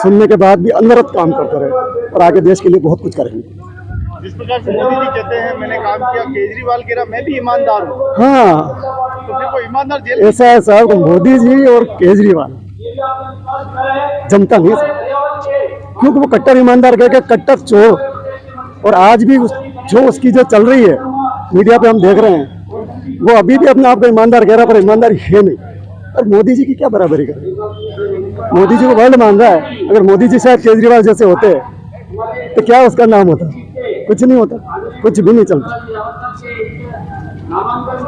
सुनने के बाद भी अनवरत काम करते रहे और आगे देश के लिए बहुत कुछ करेंगे। जिस प्रकार से मोदी जी कहते हैं मैंने काम किया, केजरीवाल कह रहा मैं भी ईमानदार हूँ। हाँ, तो फिर वो ईमानदार जेल ऐसा है साहब, मोदी जी और केजरीवाल जनता नहीं क्योंकि वो कट्टर ईमानदार कह के कट्टर चोर। और आज भी जो उसकी जो चल रही है मीडिया पे हम देख रहे हैं, वो अभी भी अपने आप को ईमानदार कह रहा है पर ईमानदारी है नहीं। और मोदी जी की क्या बराबरी कर, मोदी जी को वर्ल्ड मान रहा है। अगर मोदी जी शायद केजरीवाल जैसे होते तो क्या उसका नाम होता? कुछ नहीं होता, कुछ भी नहीं चलता।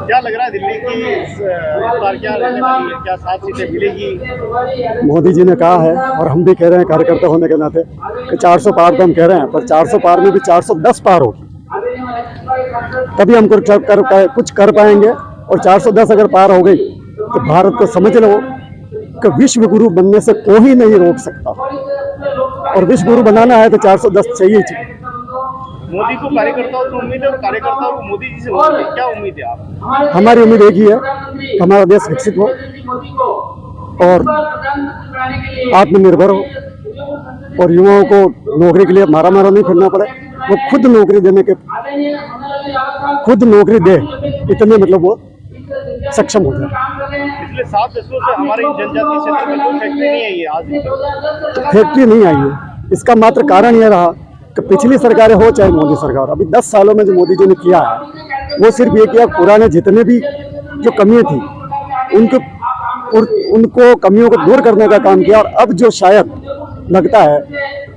क्या लग रहा है दिल्ली की इस बार क्या रहने वाली है? क्या 7 सीटें मिलेगी? मोदी जी ने कहा है और हम भी कह रहे हैं कार्यकर्ता होने के नाते कि 400 पार तो हम कह रहे हैं, पर 400 पार में भी 410 पार होगी तभी हम कुछ कर पाएंगे। और 410 अगर पार हो गई तो भारत को समझ लो कि विश्व गुरु बनने से कोई नहीं रोक सकता। और विश्व गुरु बनाना है तो 410 चाहिए। मोदी को कार्यकर्ताओं को उम्मीद है और कार्यकर्ताओं को मोदी जी से उम्मीद है। क्या उम्मीद है आप? हमारी उम्मीद एक ही है कि हमारा देश विकसित हो और आत्मनिर्भर हो और युवाओं को नौकरी के लिए मारा नहीं फिरना पड़े। वो खुद नौकरी दे इतने मतलब वो सक्षम होता है। पिछले 7 दशकों से हमारे जनजातीय क्षेत्र में कोई फैक्ट्री नहीं आई है आज। फैक्ट्री नहीं आई है, इसका मात्र कारण यह रहा कि पिछली सरकारें हो चाहे मोदी सरकार, अभी 10 सालों में जो मोदी जी ने किया है वो सिर्फ ये किया, पुराने जितने भी जो कमियां थी उनको कमियों को दूर करने का काम किया। और अब जो शायद लगता है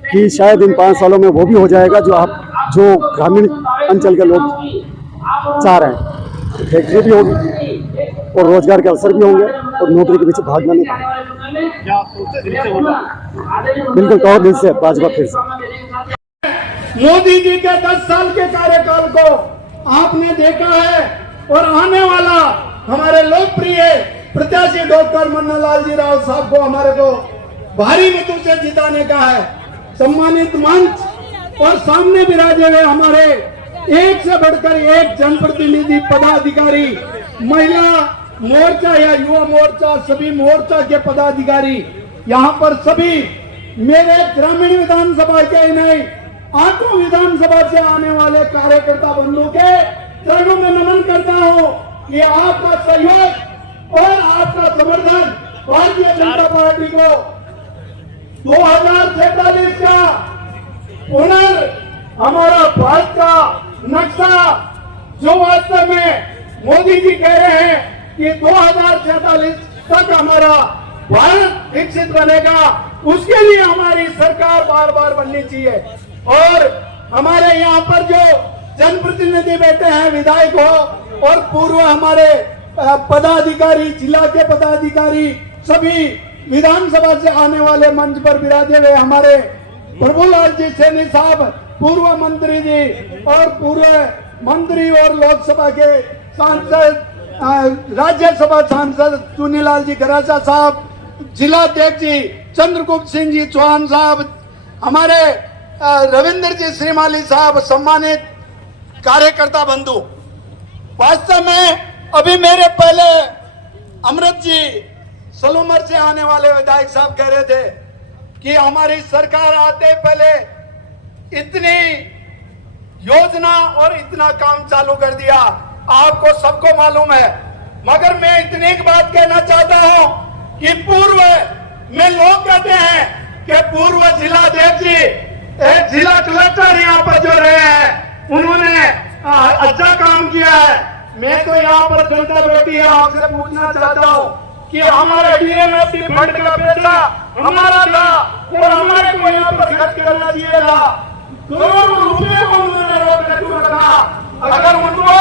कि शायद इन 5 सालों में वो भी हो जाएगा जो ग्रामीण अंचल के लोग चाह रहे हैं। फैक्ट्री भी होगी और रोजगार के अवसर भी होंगे और नौकरी के पीछे भागना नहीं पड़ेगा। बिल्कुल तौर दिल से भाजपा फिर से। मोदी जी के 10 साल के कार्यकाल को आपने देखा है और आने वाला हमारे लोकप्रिय प्रत्याशी डॉक्टर मन्नालाल जी राव साहब को हमारे को भारी मतों से जिताने का है। सम्मानित मंच और सामने विराजे हुए हमारे एक से बढ़कर एक जनप्रतिनिधि पदाधिकारी, महिला मोर्चा या युवा मोर्चा, सभी मोर्चा के पदाधिकारी यहाँ पर सभी मेरे ग्रामीण विधानसभा के नहीं 8 विधानसभा से आने वाले कार्यकर्ता बंधु के चरणों में नमन करता हूँ कि आपका सहयोग और आपका समर्थन भारतीय जनता पार्टी को 2047 का हमारा भारत का नक्शा जो वास्तव में मोदी जी कह रहे हैं कि 2047 तक हमारा भारत विकसित बनेगा, उसके लिए हमारी सरकार बार बार बननी चाहिए। और हमारे यहाँ पर जो जनप्रतिनिधि बैठे हैं, विधायक हो और पूर्व हमारे पदाधिकारी, जिला के पदाधिकारी, सभी विधानसभा से आने वाले मंच पर विराजे हुए हमारे प्रभुलाल जी सैनी साहब, पूर्व मंत्री जी और पूर्व मंत्री और लोकसभा के सांसद, राज्यसभा सांसद चुनीलाल जी गरासा साहब, जिलाध्यक्ष जी चंद्रगुप्त सिंह जी चौहान साहब, हमारे रविंद्र जी श्रीमाली साहब, सम्मानित कार्यकर्ता बंधु। वास्तव में अभी मेरे पहले अमृत जी सलूमर से आने वाले विधायक साहब कह रहे थे कि हमारी सरकार आते पहले इतनी योजना और इतना काम चालू कर दिया, आपको सबको मालूम है। मगर मैं इतनी एक बात कहना चाहता हूं कि पूर्व में लोग कहते हैं कि पूर्व जिलाध्यक्ष जी, जिला कलेक्टर यहाँ पर जो रहे हैं उन्होंने अच्छा काम किया है। मैं तो यहाँ पर जनता बैठी है, आपसे पूछना चाहता हूँ कि हमारा डीएमएफटी फंड का पैसा हमारा था और हमारे को यहाँ पर खर्च करना चाहिए था। करोड़ों रुपए को उन्होंने रोक रखा। अगर उनको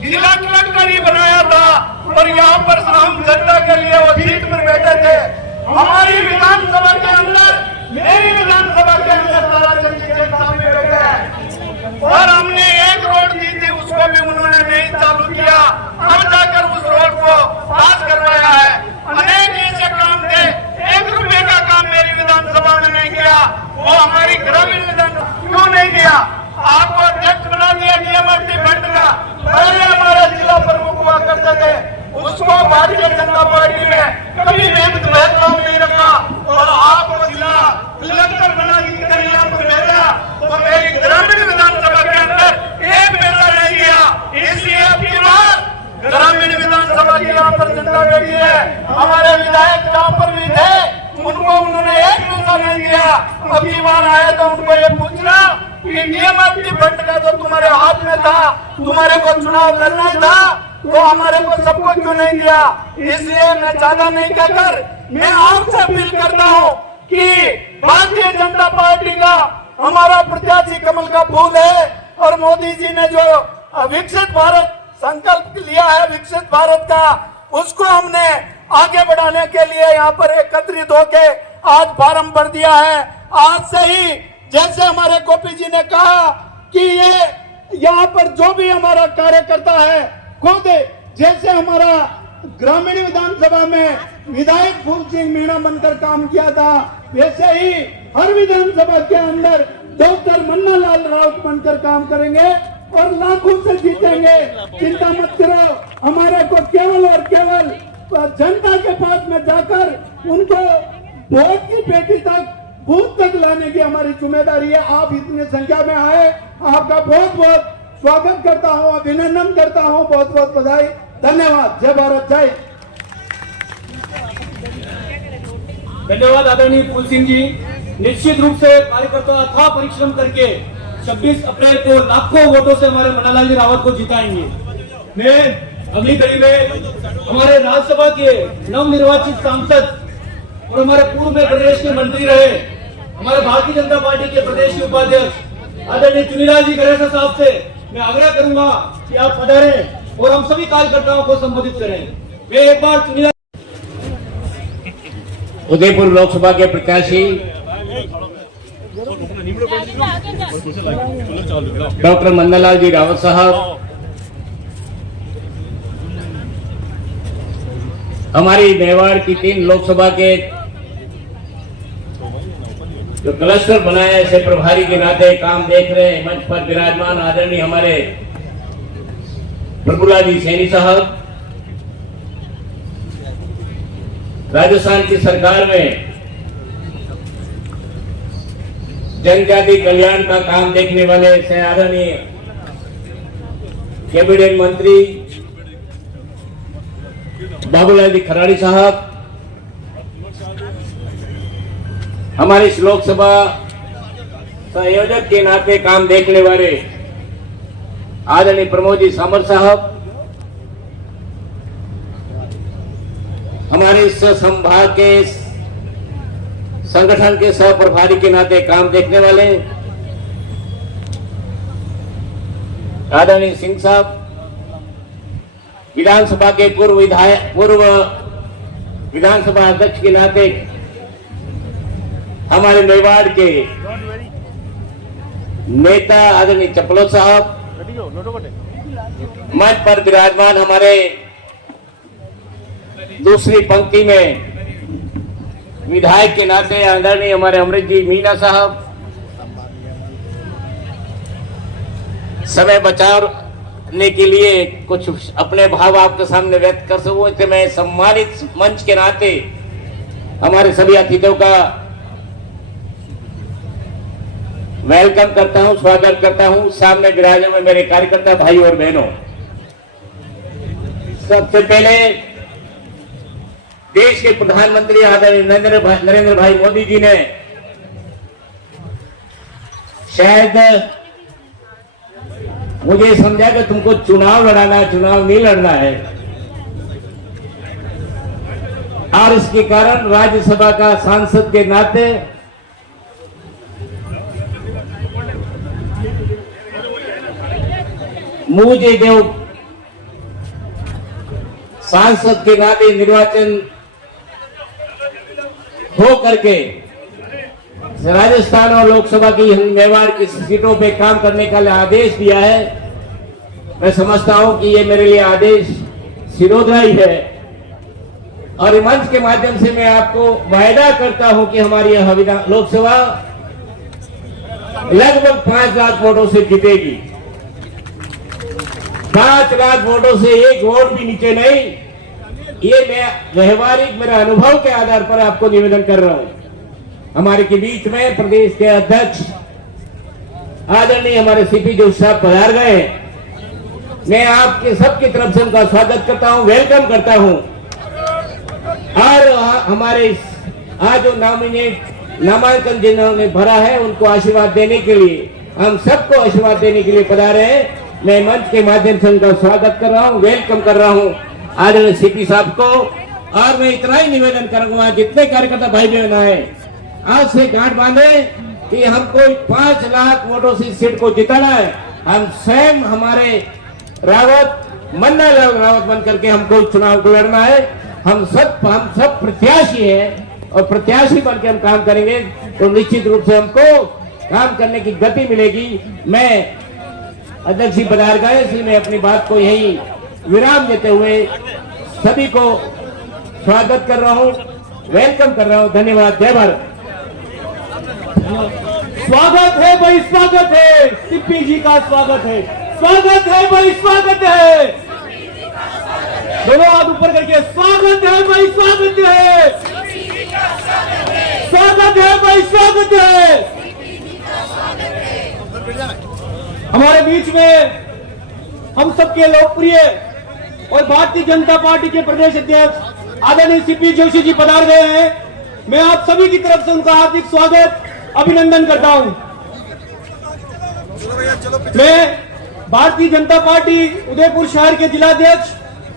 जिला कलेक्टर ही बनाया था और यहाँ पर हम जनता के लिए वो सीट पर बैठे थे। हमारी विधानसभा के अंदर, मेरी विधानसभा के अंदर ताराचंद जी के सामने बैठे हैं और हमने एक रोड दी थी, उसको भी उन्होंने नहीं चालू किया। अब जाकर उस रोड को पास करवाया है। अनेक ऐसे काम थे, 1 रुपए का काम मेरी विधानसभा में नहीं किया, वो हमारी ग्रामीण विधानसभा क्यों नहीं किया? आपको अध्यक्ष बना दिया डीएमएफटी फंड का, पहले हमारा जिला प्रमुख हुआ करते थे, उसको भारतीय जनता पार्टी में कभी भेदभाव नहीं रखा और आपको जिला कलेक्टर बना कर यहाँ पर भेजा तो मेरी ग्रामीण विधानसभा के अंदर 1 पैसा नहीं दिया। इसलिए आपकी बात ग्रामीण विधानसभा की यहाँ पर जनता बैठी है। हमारे विधायक जहाँ पर भी थे उनको उन्होंने 1 पैसा नहीं दिया। अगली बार आए तो उनको ये पूछना कि डीएमएफटी फंड का तो तुम्हारे हाथ में था, तुम्हारे को चुनाव लड़ना था, तो हमारे को सबको क्यों नहीं दिया? इसलिए मैं ज्यादा नहीं कहकर मैं आपसे अपील करता हूँ कि भारतीय जनता पार्टी का हमारा प्रत्याशी कमल का फूल है और मोदी जी ने जो विकसित भारत संकल्प लिया है, विकसित भारत का, उसको हमने आगे बढ़ाने के लिए यहाँ पर एकत्रित होके आज फार्म भर दिया है। आज से ही जैसे हमारे गोपी जी ने कहा कि ये यहाँ पर जो भी हमारा कार्यकर्ता है खुद, जैसे हमारा ग्रामीण विधानसभा में विधायक फूल सिंह मीणा बनकर काम किया था, वैसे ही हर विधानसभा के अंदर डॉक्टर मन्नालाल राउत बनकर काम करेंगे और लाखों से जीतेंगे। चिंता मत करो, हमारे को केवल और केवल जनता के पास में जाकर उनको वोट की पेटी तक बूथ तक लाने की हमारी जिम्मेदारी है। आप इतने संख्या में आए, आपका बहुत बहुत स्वागत करता हूं, अभिनंदन करता हूं, बहुत बहुत बधाई, धन्यवाद। जय भारत, जय। धन्यवाद आदरणीय फूल सिंह जी। निश्चित रूप से कार्यकर्ता अथाह परिश्रम करके 26 अप्रैल को लाखों वोटों से हमारे मन्नालाल जी रावत को जिताएंगे। मैं अगली कड़ी में हमारे राज्यसभा के नवनिर्वाचित सांसद और हमारे पूर्व में प्रदेश के मंत्री रहे हमारे भारतीय जनता पार्टी के प्रदेश के उपाध्यक्ष आदरणीय चुनीलाल जी गणेशा साहब से मैं आग्रह करूंगा कि आप पधारें और हम सभी कार्यकर्ताओं को संबोधित करें। मैं एक बार चुनीलाल उदयपुर लोकसभा के प्रत्याशी डॉक्टर मन्नालाल जी रावत साहब, हमारी मेवाड़ की 3 लोकसभा के जो क्लस्टर बनाए ऐसे प्रभारी के नाते काम देख रहे हैं, मंच पर विराजमान आदरणीय हमारे प्रभुलाल जी सैनी साहब, राजस्थान की सरकार में जनजाति कल्याण का काम देखने वाले से आदरणीय कैबिनेट मंत्री बाबूलाल जी खराड़ी साहब, हमारे इस लोकसभा संयोजक के नाते काम देखने वाले आदरणीय प्रमोद जी सामर साहब, हमारे इस संभाग के संगठन के सह प्रभारी के नाते काम देखने वाले आदरणीय सिंह साहब, विधानसभा के पूर्व विधानसभा अध्यक्ष के नाते हमारे मेवाड़ के नेता आदरणीय चपलो साहब, मंच पर विराजमान हमारे दूसरी पंक्ति में विधायक के नाते आदरणीय हमारे अमृत जी मीना साहब, समय बचाने के लिए कुछ अपने भाव आपके सामने व्यक्त कर सकूं, इसलिए मैं सम्मानित मंच के नाते हमारे सभी अतिथियों का वेलकम करता हूं, स्वागत करता हूं। सामने विराजमान मेरे कार्यकर्ता भाई और बहनों, सबसे पहले देश के प्रधानमंत्री आदरणीय नरेंद्र भाई मोदी जी ने शायद मुझे समझा कि तुमको चुनाव लड़ाना है, चुनाव नहीं लड़ना है, और इसके कारण राज्यसभा का सांसद के नाते मुझे जो सांसद के नाते निर्वाचन हो करके राजस्थान और लोकसभा की मेवाड़ की सीटों पे काम करने का आदेश दिया है। मैं समझता हूं कि ये मेरे लिए आदेश सिरोधाई है, और मंच के माध्यम से मैं आपको वायदा करता हूं कि हमारी यह लोकसभा लगभग 5 लाख वोटों से जीतेगी। 5 लाख वोटों से एक वोट भी नीचे नहीं। ये मैं व्यवहारिक मेरा अनुभव के आधार पर आपको निवेदन कर रहा हूं। हमारे के बीच में प्रदेश के अध्यक्ष आदरणीय हमारे सीपी जोशी साहब पधार गए। मैं आपके सबकी तरफ से उनका स्वागत करता हूं, वेलकम करता हूं, और हमारे आज जो नामांकन जिन्होंने भरा है उनको आशीर्वाद देने के लिए, हम सबको आशीर्वाद देने के लिए पधारे हैं। मैं मंच के माध्यम से उनका स्वागत कर रहा हूं, वेलकम कर रहा हूं आदरणीय सीपी साहब को। और मैं इतना ही निवेदन करूंगा, जितने कार्यकर्ता भाई बहन आए आज से गांठ बांधे कि हमको 5 लाख वोटों से सीट को जिताना है। हम स्वयं हमारे मन्नालाल रावत बन करके हमको चुनाव को लड़ना है। हम सब प्रत्याशी हैं, और प्रत्याशी बन के हम काम करेंगे तो निश्चित रूप से हमको काम करने की गति मिलेगी। मैं अध्यक्ष जी पधार गए, इसलिए मैं अपनी बात को यही विराम देते हुए सभी को स्वागत कर रहा हूं, वेलकम कर रहा हूं। धन्यवाद। जय भारत। स्वागत है भाई, स्वागत है, सीपी जी का स्वागत है, स्वागत है भाई, स्वागत है। दोनों हाथ ऊपर करके स्वागत है भाई, स्वागत है, स्वागत है भाई। स्वागत है। हमारे बीच में हम सबके लोकप्रिय और भारतीय जनता पार्टी के प्रदेश अध्यक्ष आदरणीय सीपी जोशी जी पधार गए हैं। मैं आप सभी की तरफ से उनका हार्दिक स्वागत अभिनंदन करता हूं। मैं भारतीय जनता पार्टी उदयपुर शहर के जिलाध्यक्ष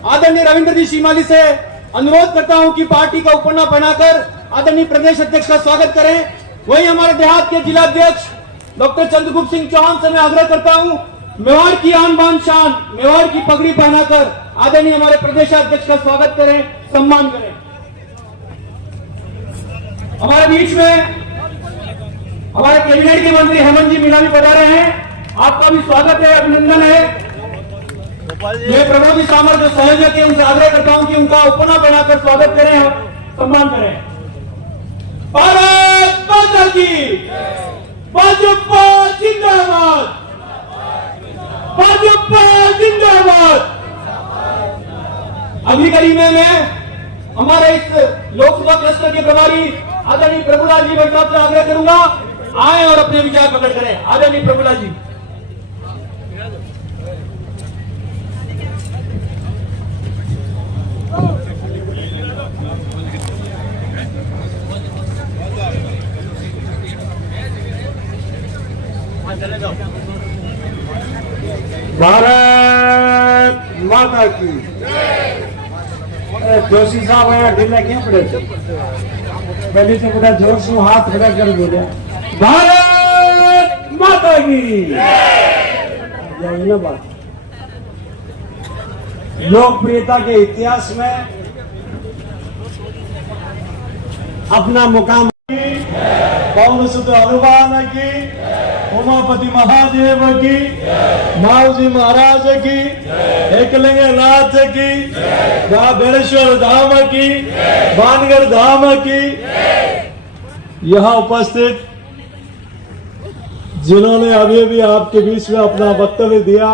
आदरणीय रविंद्र जी शिमाली से अनुरोध करता हूं कि पार्टी का उपरना पहनाकर आदरणीय प्रदेश अध्यक्ष का स्वागत करें। वहीं हमारे देहात के जिलाध्यक्ष डॉक्टर चंद्रगुप्त सिंह चौहान से मैं आग्रह करता हूं, मेवाड़ की आन बान शान, मेवाड़ की पगड़ी पहनाकर आदरणीय हमारे प्रदेशाध्यक्ष का स्वागत करें, सम्मान करें। हमारे बीच में हमारे कैबिनेट के मंत्री हेमंत जी मीणा भी पधारे हैं। आपका भी स्वागत है, अभिनंदन है। मैं प्रमोद जी सामर जो संयोजक है उनसे आग्रह करता हूं कि उनका उपना बनाकर स्वागत करें, सम्मान करें। भारत माता की, भाजपा जिंदाबाद, भाजपा जिंदाबाद। अगली कड़ी में मैं हमारे इस लोकसभा क्लस्टर के प्रभारी आदरणीय प्रभुलाल जी भट्ट साहब से आग्रह करूंगा, आए और अपने विचार प्रकट करें। आदरणीय प्रभुलाल जी। भारत माता की। जोशी साहब आया ढीला क्यों पड़े थे? पहले से बड़ा जोर से हाथ खड़ा कर बोला भारत माता की। ना बात लोकप्रियता के इतिहास में अपना मुकाम पवन सुत हनुमान की, उमापति महादेव की, माऊजी महाराज की, एकलिंग नाथ की, बेलेश्वर धाम की, बानगढ़ धाम की। यहाँ उपस्थित जिन्होंने अभी भी आपके बीच में अपना वक्तव्य दिया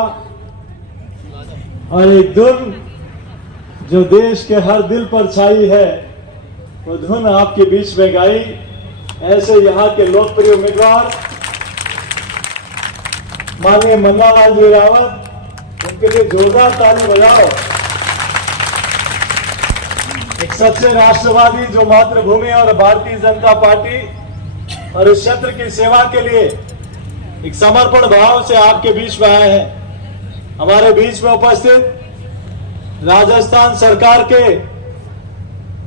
और एक धुन जो देश के हर दिल पर छाई है वो धुन आपके बीच में गाई, ऐसे यहाँ के लोकप्रिय उम्मीदवार माननीय मन्नालाल जी रावत, उनके लिए जोरदार ताली बजाओ। एक सच्चे राष्ट्रवादी जो मातृभूमि और भारतीय जनता पार्टी और इस क्षेत्र की सेवा के लिए एक समर्पण भाव से आपके बीच में आए हैं। हमारे बीच में उपस्थित राजस्थान सरकार के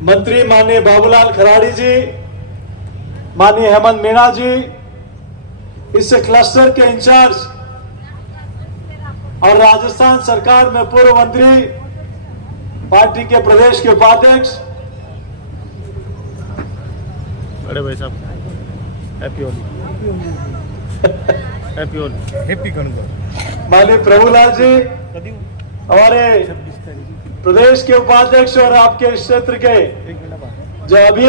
मंत्री माननीय बाबूलाल खराड़ी जी, माननीय हेमंत मीणा जी, इस क्लस्टर के इंचार्ज और राजस्थान सरकार में पूर्व मंत्री, पार्टी के प्रदेश के उपाध्यक्ष बड़े भाई साहब, happy Holi, happy Holi, happy करूंगा। माननीय प्रभुलाल जी, हमारे प्रदेश के उपाध्यक्ष और आपके क्षेत्र के जो अभी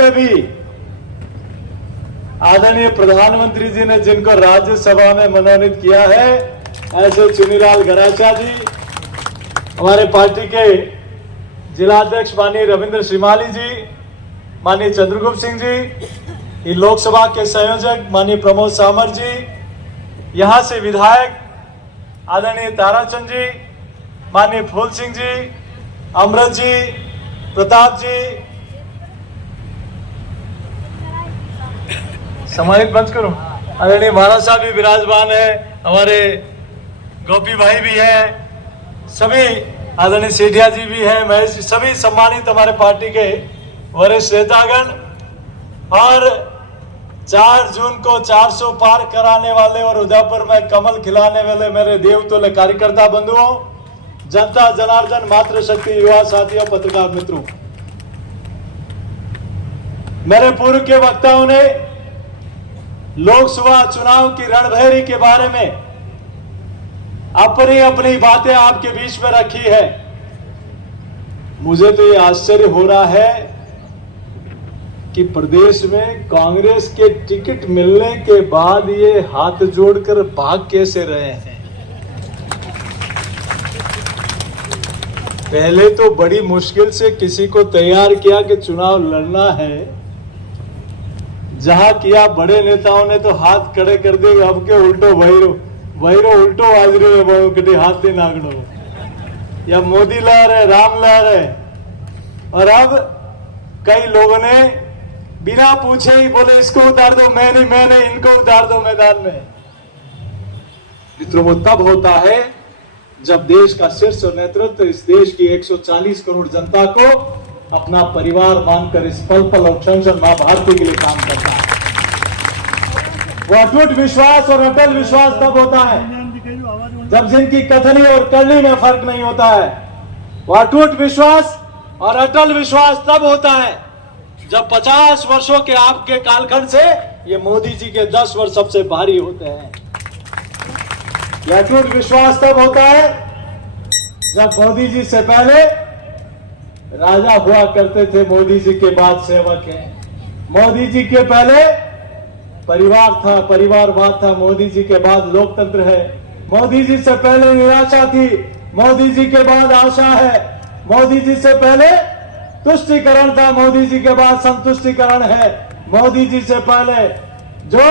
आदरणीय प्रधानमंत्री जी ने जिनको राज्यसभा में मनोनीत किया है, ऐसे चुनीलाल गराचा जी, हमारे पार्टी के जिलाध्यक्ष माननीय रविंद्र शिमाली जी, माननीय चंद्रगुप्त सिंह जी, लोकसभा के संयोजक माननीय प्रमोद सामर जी, यहां से विधायक आदरणीय ताराचंद जी, माननीय फूल सिंह जी, अमृत जी, प्रताप जी, सम्मानित मंच करो, आदरणीय महाराज साहब भी विराजमान है, हमारे गोपी भाई भी हैं, सभी आदरणीय सेठिया जी भी हैं, महेश जी, सभी सम्मानित हमारे पार्टी के वरिष्ठ नेतागण। और 4 जून को 400 पार कराने वाले और उदयपुर में कमल खिलाने वाले मेरे देवतुल्य कार्यकर्ता बंधुओं, जनता जनार्दन, मातृशक्ति, युवा साथियों, पत्रकार मित्रों, मेरे पूर्व के वक्ताओं ने लोकसभा चुनाव की रणभेरी के बारे में अपनी अपनी बातें आपके बीच में रखी है। मुझे तो ये आश्चर्य हो रहा है कि प्रदेश में कांग्रेस के टिकट मिलने के बाद ये हाथ जोड़कर भाग कैसे रहे हैं। पहले तो बड़ी मुश्किल से किसी को तैयार किया कि चुनाव लड़ना है, जहां किया बड़े नेताओं ने तो हाथ खड़े कर दिए, अब के उल्टो वहीरो उल्टो हाजिर हुए, बहु कटी हाथ नहीं नागड़ो, या मोदी लहर है, राम लहर है। और अब कई लोगों ने बिना पूछे ही बोले इसको उतार दो, मैं नहीं, इनको उतार दो मैदान में। मित्रों, वो तब होता है जब देश का शीर्ष नेतृत्व इस देश की 140 करोड़ जनता को अपना परिवार मानकर इस पल पल और क्षण क्षण मां भारती के लिए काम करता है। वो अटूट विश्वास और अटल विश्वास तब होता है जब जिनकी कथनी और करनी में फर्क नहीं होता है। वो अटूट विश्वास और अटल विश्वास तब होता है जब 50 वर्षों के आपके कालखंड से ये मोदी जी के 10 वर्ष सबसे भारी होते हैं। यह अटूट विश्वास तब होता है जब मोदी जी से पहले राजा हुआ करते थे, मोदी जी के बाद सेवक हैं। मोदी जी के पहले परिवार था, परिवारवाद था, मोदी जी के बाद लोकतंत्र है। मोदी जी से पहले निराशा थी, मोदी जी के बाद आशा है। मोदी जी से पहले तुष्टिकरण था, मोदी जी के बाद संतुष्टिकरण है। मोदी जी से पहले जो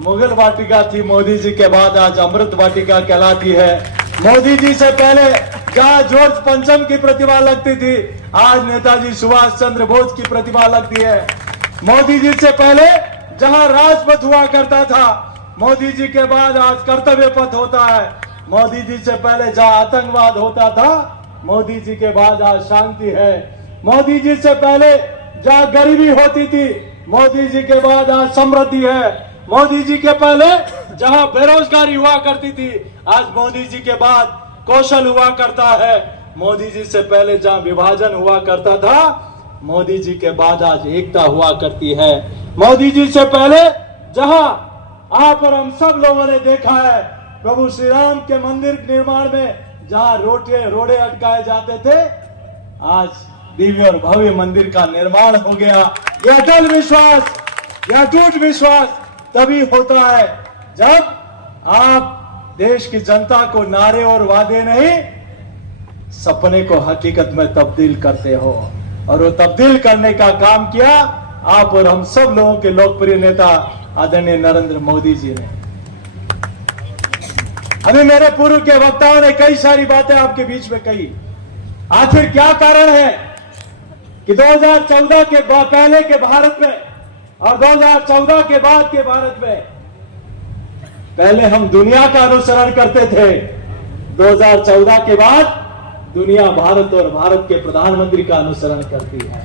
मुगल वाटिका थी, मोदी जी के बाद आज अमृत वाटिका कहलाती है। मोदी जी से पहले जहां जॉर्ज पंचम की प्रतिमा लगती थी, आज नेताजी सुभाष चंद्र बोस की प्रतिमा लगती है। मोदी जी से पहले जहां राजपथ हुआ करता था, मोदी जी के बाद आज कर्तव्य पथ होता है। मोदी जी से पहले जहां आतंकवाद होता था, मोदी जी के बाद आज शांति है। मोदी जी से पहले जहां गरीबी होती थी, मोदी जी के बाद आज समृद्धि है। मोदी जी के पहले जहां बेरोजगारी हुआ करती थी, आज मोदी जी के बाद कौशल हुआ करता है। मोदी जी से पहले जहां विभाजन हुआ करता था, मोदी जी के बाद आज एकता हुआ करती है। मोदी जी से पहले जहां आप और हम सब लोगों ने देखा है प्रभु श्री राम के मंदिर निर्माण में जहां रोड़े अटकाए जाते थे, आज दिव्य और भव्य मंदिर का निर्माण हो गया। यह अटल विश्वास, यह अटूट विश्वास तभी होता है जब आप देश की जनता को नारे और वादे नहीं, सपने को हकीकत में तब्दील करते हो। और वो तब्दील करने का काम किया आप और हम सब लोगों के लोकप्रिय नेता आदरणीय नरेंद्र मोदी जी ने। अभी मेरे पूर्व के वक्ताओं ने कई सारी बातें आपके बीच में कही। आखिर क्या कारण है कि 2014 के पहले के भारत में और 2014 के बाद के भारत में, पहले हम दुनिया का अनुसरण करते थे, 2014 के बाद दुनिया भारत और भारत के प्रधानमंत्री का अनुसरण करती है।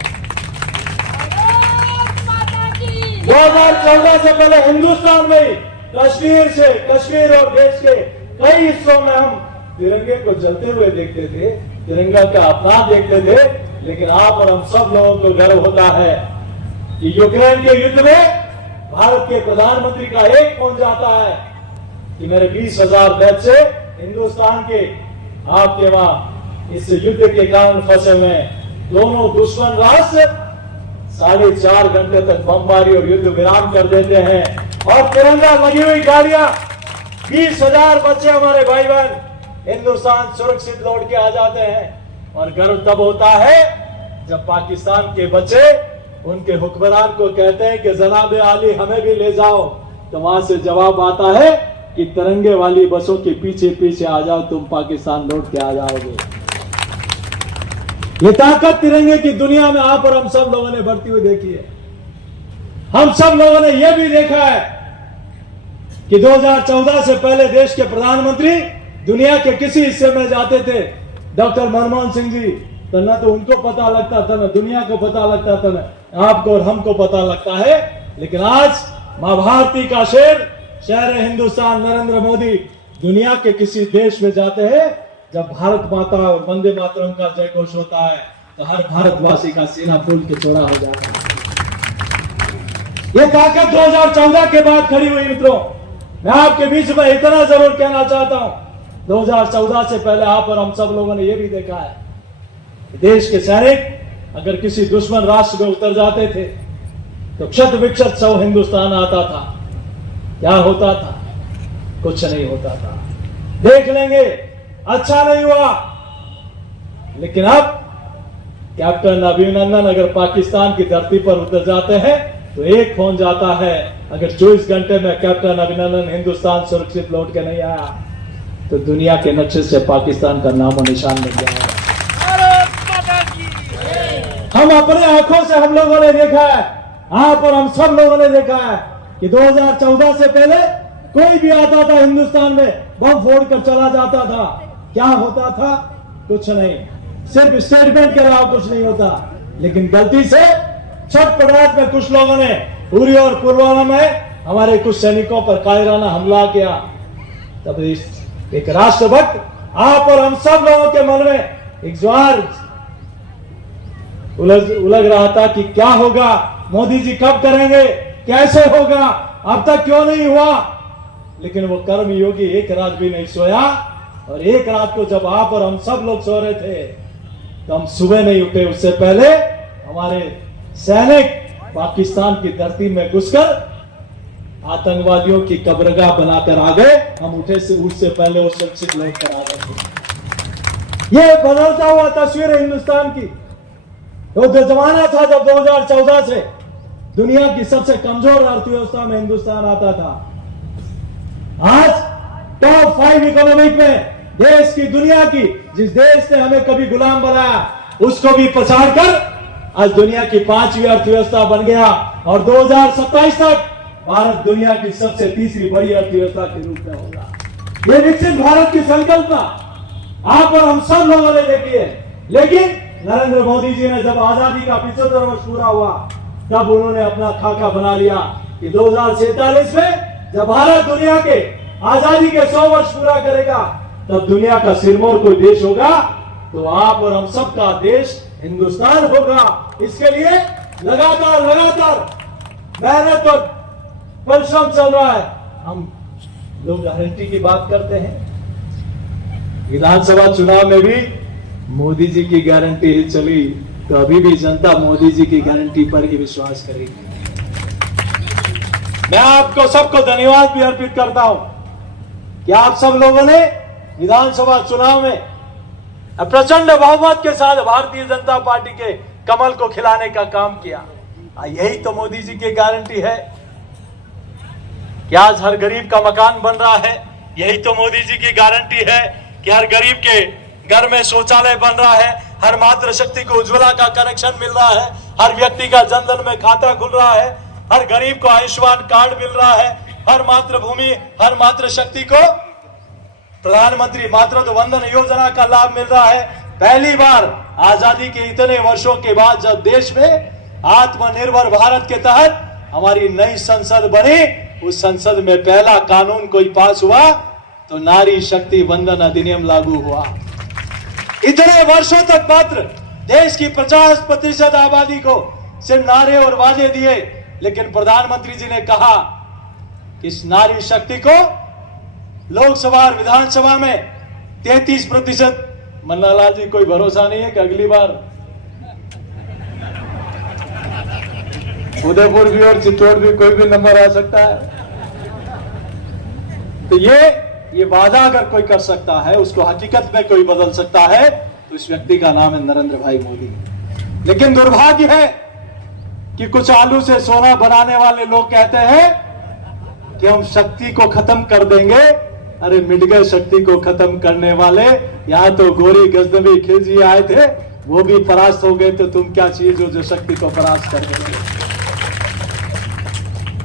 2014 से पहले हिंदुस्तान में कश्मीर और देश के कई हिस्सों में हम तिरंगे को जलते हुए देखते थे, तिरंगा का अपना देखते थे। लेकिन आप और हम सब लोगों को गर्व होता है कि यूक्रेन के युद्ध में भारत के प्रधानमंत्री का एक फोन जाता है कि मेरे 20,000 बच्चे हिंदुस्तान के आपके वहां इस युद्ध के कारण फंसे हुए हैं। दोनों दुश्मन राष्ट्र 4.5 घंटे तक बमबारी और युद्ध विराम कर देते हैं और तिरंगा लगी हुई गाड़ियां, 20,000 बच्चे हमारे भाई बहन हिंदुस्तान सुरक्षित लौट के आ जाते हैं। और गर्व तब होता है जब पाकिस्तान के बच्चे उनके हुक्मरान को कहते हैं कि जनाब आली हमें भी ले जाओ, तो वहां से जवाब आता है कि तिरंगे वाली बसों के पीछे पीछे आ जाओ, तुम पाकिस्तान लौट के आ जाओगे। ये ताकत तिरंगे की दुनिया में आप और हम सब लोगों ने बढ़ती हुई देखी है। हम सब लोगों ने यह भी देखा है कि 2014 से पहले देश के प्रधानमंत्री दुनिया के किसी हिस्से में जाते थे, डॉक्टर मनमोहन सिंह जी, तो न तो उनको पता लगता था, न दुनिया को पता लगता था, न आपको और हमको पता लगता है। लेकिन आज मां भारती का शहर हिंदुस्तान नरेंद्र मोदी दुनिया के किसी देश में जाते हैं, जब भारत माता और वंदे मातरम का जय घोष होता है तो हर भारतवासी का सीना फूल के चौड़ा हो जाता है। यह ताकत 2014 के बाद खड़ी हुई। मित्रों, मैं आपके बीच में इतना जरूर कहना चाहता हूं, 2014 से पहले आप और हम सब लोगों ने यह भी देखा है, देश के सैनिक अगर किसी दुश्मन राष्ट्र में उतर जाते थे तो क्षत विक्षत सौ हिंदुस्तान आता था। क्या होता था? कुछ नहीं होता था। देख लेंगे, अच्छा नहीं हुआ। लेकिन अब कैप्टन अभिनंदन अगर पाकिस्तान की धरती पर उतर जाते हैं तो एक फोन जाता है, अगर 24 घंटे में कैप्टन अभिनंदन हिंदुस्तान सुरक्षित लौट के नहीं आया तो दुनिया के नक्शे से पाकिस्तान का नामो निशान मिट जाएगा। हम अपने आंखों से हम लोगों ने देखा है, आप और हम सब लोगों ने देखा है कि 2014 से पहले कोई भी आता था हिंदुस्तान में बम फोड़ कर चला जाता था, क्या होता था? कुछ नहीं, सिर्फ स्टेटमेंट के अलावा कुछ नहीं होता। लेकिन गलती से छठ में कुछ लोगों ने उरी और पुलवामा में हमारे कुछ सैनिकों पर कायराना हमला किया। तब एक राष्ट्रभक्त आप और हम सब लोगों के मन में एक ज्वार उलग रहा था कि क्या होगा, मोदी जी कब करेंगे, कैसे होगा, अब तक क्यों नहीं हुआ। लेकिन वो कर्म योगी एक रात भी नहीं सोया, और एक रात को जब आप और हम सब लोग सो रहे थे तो हम सुबह नहीं उठे, उससे पहले हमारे सैनिक पाकिस्तान की धरती में घुसकर आतंकवादियों की कब्रगाह बनाकर आ गए। हम उठे से उससे पहले वो सुरक्षित लौट कर आ गए थे। ये बदलता हुआ तस्वीर है हिंदुस्तान की। वो जो जमाना था जब 2014 से दुनिया की सबसे कमजोर अर्थव्यवस्था में हिंदुस्तान आता था, आज टॉप 5 इकोनॉमिक में देश की, दुनिया की, जिस देश ने हमें कभी गुलाम बनाया उसको भी पछाड़ कर आज दुनिया की 5वीं अर्थव्यवस्था बन गया। और 2027 तक भारत दुनिया की सबसे तीसरी बड़ी अर्थव्यवस्था के रूप में होगा। ये विकसित भारत की संकल्पना आप और हम सब लोगों ने देखी है। लेकिन नरेंद्र मोदी जी ने जब आजादी का 75 वर्ष पूरा हुआ तब उन्होंने अपना खाका बना लिया कि 2047 में जब भारत दुनिया के आजादी के 100 वर्ष पूरा करेगा तब दुनिया का सिरमौर कोई देश होगा तो आप और हम सब का देश हिंदुस्तान होगा। इसके लिए लगातार मेहनत और परिश्रम चल रहा है। हम लोग गारंटी की बात करते हैं, विधानसभा चुनाव में भी मोदी जी की गारंटी ही चली तो अभी भी जनता मोदी जी की गारंटी पर ही विश्वास करेगी। मैं आपको सबको धन्यवाद भी अर्पित करता हूं कि आप सब लोगों ने विधानसभा चुनाव में प्रचंड बहुमत के साथ भारतीय जनता पार्टी के कमल को खिलाने का काम किया। यही तो मोदी जी की गारंटी है कि आज हर गरीब का मकान बन रहा है। यही तो मोदी जी की गारंटी है कि हर गरीब के घर में शौचालय बन रहा है, हर मातृ शक्ति को उज्ज्वला का कनेक्शन मिल रहा है, हर व्यक्ति का जनधन में खाता खुल रहा है, हर गरीब को आयुष्मान कार्ड मिल रहा है, हर मातृभूमि, हर मातृ शक्ति को प्रधानमंत्री मातृत्व वंदन योजना का लाभ मिल रहा है। पहली बार आजादी के इतने वर्षों के बाद जब देश में आत्मनिर्भर भारत के तहत हमारी नई संसद बनी, उस संसद में पहला कानून कोई पास हुआ तो नारी शक्ति वंदन अधिनियम लागू हुआ। इतने वर्षों तक मात्र देश की 50% आबादी को सिर्फ नारे और वादे दिए, लेकिन प्रधानमंत्री जी ने कहा कि इस नारी शक्ति को लोकसभा और विधानसभा में 33%। मन्नालाल जी, कोई भरोसा नहीं है कि अगली बार उदयपुर भी और चित्तौड़ भी कोई भी नंबर आ सकता है। तो ये वादा अगर कोई कर सकता है, उसको हकीकत में कोई बदल सकता है, तो इस व्यक्ति का नाम है नरेंद्र भाई मोदी। लेकिन दुर्भाग्य है कि कुछ आलू से सोना बनाने वाले लोग कहते हैं कि हम शक्ति को खत्म कर देंगे। अरे मिट गए शक्ति को खत्म करने वाले। यहाँ तो गोरी गजनबी खिलजी आए थे, वो भी परास्त हो गए, तो तुम क्या चीज हो जो शक्ति को परास्त कर देंगे।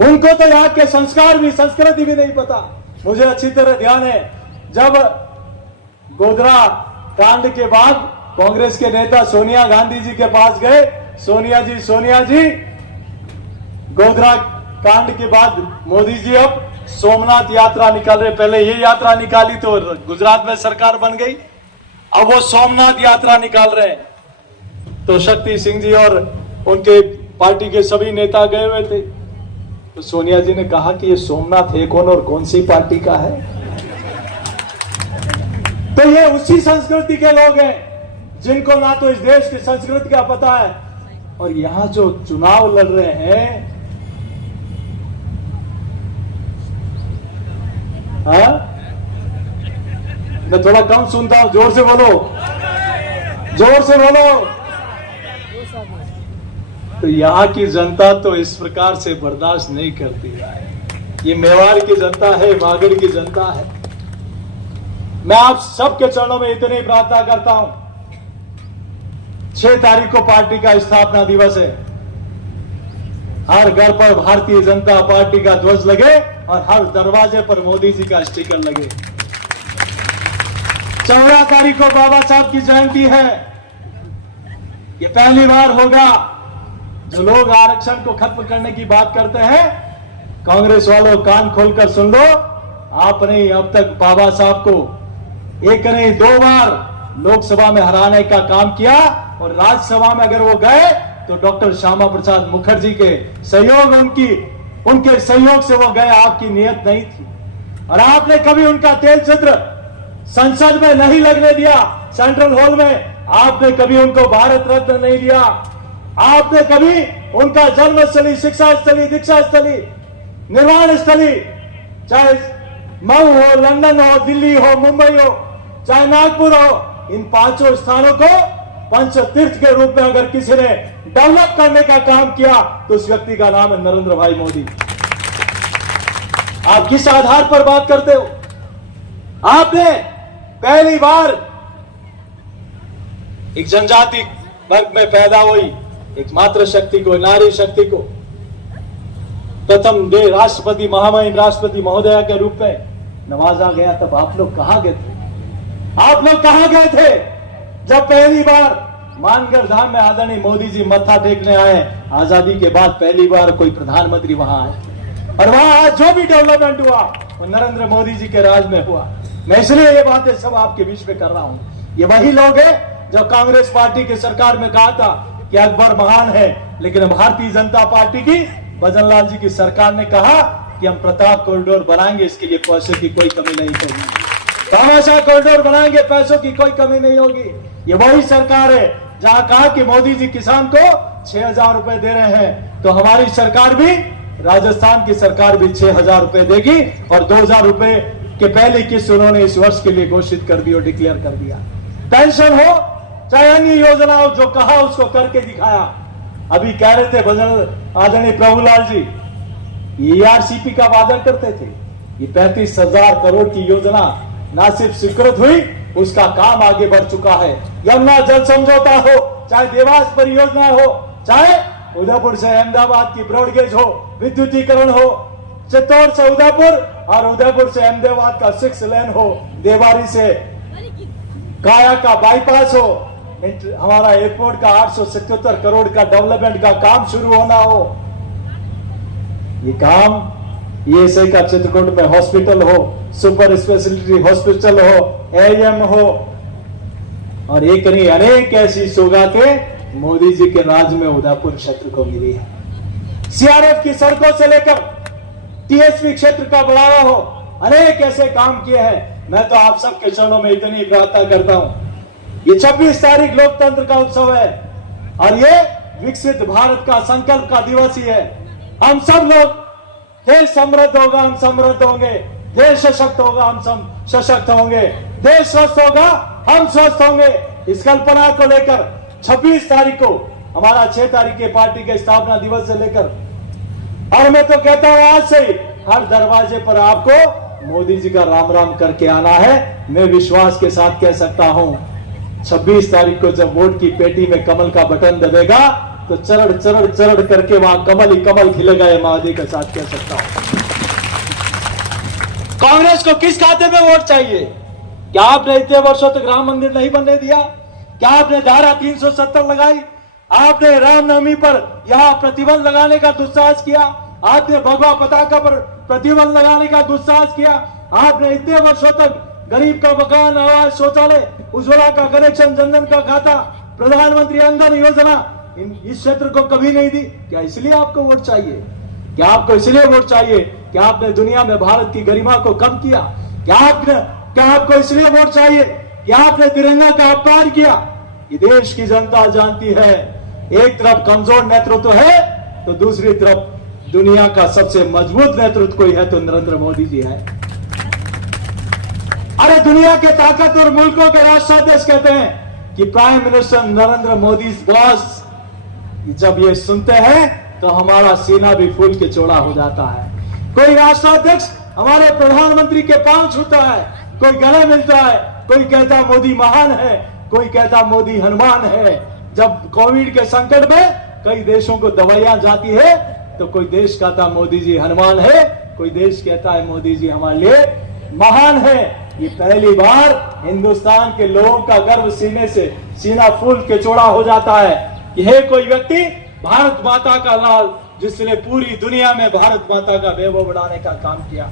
उनको तो यहाँ के संस्कार भी, संस्कृति भी नहीं पता। मुझे अच्छी तरह ध्यान है, जब गोधरा कांड के बाद कांग्रेस के नेता सोनिया गांधी जी के पास गए, सोनिया जी गोधरा कांड के बाद मोदी जी अब सोमनाथ यात्रा निकाल रहे। पहले ये यात्रा निकाली तो गुजरात में सरकार बन गई, अब वो सोमनाथ यात्रा निकाल रहे हैं। तो शक्ति सिंह जी और उनके पार्टी के सभी नेता गए हुए थे। तो सोनिया जी ने कहा कि ये सोमनाथ है कौन और कौन सी पार्टी का है। तो ये उसी संस्कृति के लोग हैं जिनको ना तो इस देश की संस्कृति का पता है, और यहां जो चुनाव लड़ रहे हैं, हाँ, मैं थोड़ा कम सुनता हूं, जोर से बोलो, जोर से बोलो। तो यहाँ की जनता तो इस प्रकार से बर्दाश्त नहीं करती है। ये मेवाड़ की जनता है, वागड़ की जनता है। मैं आप सबके चरणों में इतनी प्रार्थना करता हूं, 6 तारीख को पार्टी का स्थापना दिवस है। हर घर पर भारतीय जनता पार्टी का ध्वज लगे और हर दरवाजे पर मोदी जी का स्टिकर लगे। 14 तारीख को बाबा साहब की जयंती है। ये पहली बार होगा जो लोग आरक्षण को खत्म करने की बात करते हैं। कांग्रेस वालों कान खोलकर सुन लो, आपने अब तक बाबा साहब को एक नहीं 2 बार लोकसभा में हराने का काम किया और राज्यसभा में अगर वो गए तो डॉक्टर श्यामा प्रसाद मुखर्जी के सहयोग, उनके सहयोग से वो गए। आपकी नियत नहीं थी और आपने कभी उनका तेल चित्र संसद में नहीं लगने दिया। सेंट्रल हॉल में आपने कभी उनको भारत रत्न नहीं दिया। आपने कभी उनका जन्मस्थली, शिक्षा स्थली, दीक्षा स्थली, निर्माण स्थली, चाहे मऊ हो, लंदन हो, दिल्ली हो, मुंबई हो, चाहे नागपुर हो, इन 5 स्थानों को पंच तीर्थ के रूप में अगर किसी ने डेवलप करने का काम किया तो उस व्यक्ति का नाम है नरेंद्र भाई मोदी। आप किस आधार पर बात करते हो? आपने पहली बार एक जनजाति वर्ग में पैदा हुई एक मातृशक्ति को, नारी शक्ति को प्रथम राष्ट्रपति, महामहिम राष्ट्रपति महोदया के रूप में नवाजा गया। तब आप लोग कहां गए थे? आप लोग कहां गए थे जब पहली बार मानगढ़ धाम में आदरणीय मोदी जी मत्था टेकने आए? आजादी के बाद पहली बार कोई प्रधानमंत्री वहां आए और वहां आज जो भी डेवलपमेंट हुआ वो नरेंद्र मोदी जी के राज में हुआ। मैं इसलिए ये बातें सब आपके बीच में कर रहा हूं। ये वही लोग हैं जो कांग्रेस पार्टी की सरकार में कहा था कि अकबर महान है, लेकिन भारतीय जनता पार्टी की भजनलाल जी की सरकार ने कहा कि हम प्रताप कॉरिडोर बनाएंगे, इसके लिए पैसे की कोई कमी नहीं होगी। तामाशाह कॉरिडोर बनाएंगे, पैसों की कोई कमी नहीं होगी। ये वही सरकार है जहां कहा कि मोदी जी किसान को 6,000 रुपए दे रहे हैं, तो हमारी सरकार भी, राजस्थान की सरकार भी 6,000 रुपए देगी और 2,000 रुपए के पहले किस्त उन्होंने इस वर्ष के लिए घोषित कर दी और डिक्लेयर कर दिया। पेंशन हो चाहे अन्य योजना हो, जो कहा उसको करके दिखाया। अभी कह रहे थे भजन आदरणीय प्रभुलाल जी, ERCP का वादा करते थे। ये 35,000 करोड़ की योजना ना सिर्फ स्वीकृत हुई, उसका काम आगे बढ़ चुका है। यमुना जल समझौता हो, चाहे देवास परियोजना हो, चाहे उदयपुर से अहमदाबाद की ब्रॉडगेज हो, विद्युतीकरण हो, चित्तौड़ से उदयपुर और उदयपुर से अहमदाबाद का 6 लेन हो, देवारी से काया का बाईपास हो, हमारा एयरपोर्ट का 877 करोड़ का डेवलपमेंट का काम शुरू होना हो। ये काम ESI का चित्रकूट में हॉस्पिटल हो, सुपर स्पेशलिटी हॉस्पिटल हो, AIM हो और एक नहीं अनेक ऐसी सौगातें मोदी जी के राज में उदयपुर क्षेत्र को मिली है। CRF की सड़कों से लेकर TSP क्षेत्र का बढ़ावा हो, अनेक ऐसे काम किए हैं। मैं तो आप सबके चरणों में इतनी प्रार्थना करता हूं। ये 26 तारीख लोकतंत्र का उत्सव है और ये विकसित भारत का संकल्प का दिवस ही है। हम सब लोग, देश समृद्ध होगा हम समृद्ध होंगे, देश सशक्त होगा हम सशक्त होंगे, देश स्वस्थ होगा हम स्वस्थ होंगे। इस कल्पना को लेकर 26 तारीख को हमारा 6 तारीख के पार्टी के स्थापना दिवस से लेकर, और मैं तो कहता हूं आज से हर दरवाजे पर आपको मोदी जी का राम राम करके आना है। मैं विश्वास के साथ कह सकता हूं 26 तारीख को जब वोट की पेटी में कमल का बटन दबेगा तो चरण चरण चरण करके वहां कमल ही कमल खिलेगा। ये महादेव के साथ कह सकता हूं। कांग्रेस को किस खाते में वोट चाहिए? क्या आपने इतने वर्षों तक राम मंदिर नहीं बनने दिया? क्या आपने धारा 370 लगाई? आपने रामनवमी पर यहां प्रतिबंध लगाने का दुस्साहस किया? आपने भगवा पताका पर प्रतिबंध लगाने का दुस्साहस किया? आपने इतने वर्षों तक गरीब का मकान, आवास, शौचालय, उज्ज्वला का कनेक्शन, जनधन का खाता, प्रधानमंत्री अंदर योजना इस क्षेत्र को कभी नहीं दी? क्या इसलिए आपको वोट चाहिए? क्या आपको इसलिए वोट चाहिए कि आपने दुनिया में भारत की गरिमा को कम किया? क्या आपको इसलिए वोट चाहिए कि आपने तिरंगा का अपमान किया? ये देश की जनता जानती है, एक तरफ कमजोर नेतृत्व है तो दूसरी तरफ दुनिया का सबसे मजबूत नेतृत्व कोई है तो नरेंद्र मोदी जी है। अरे दुनिया के ताकतवर मुल्कों के राष्ट्राध्यक्ष कहते हैं कि prime minister Narendra Modi boss जब ये सुनते हैं तो हमारा सीना भी फूल के चौड़ा हो जाता है। कोई राष्ट्राध्यक्ष हमारे प्रधानमंत्री के पांव छूता है, कोई गले मिलता है, कोई कहता मोदी महान है, कोई कहता मोदी हनुमान है। जब कोविड के संकट में कई देशों को दवाइयां जाती है तो कोई देश कहता मोदी जी हनुमान है, कोई देश कहता है मोदी जी हमारे लिए महान है। ये पहली बार हिंदुस्तान के लोगों का गर्व सीना फूल के चौड़ा हो जाता है कि है कोई व्यक्ति भारत माता का लाल, जिसने पूरी दुनिया में भारत माता का वैभव बढ़ाने का काम किया।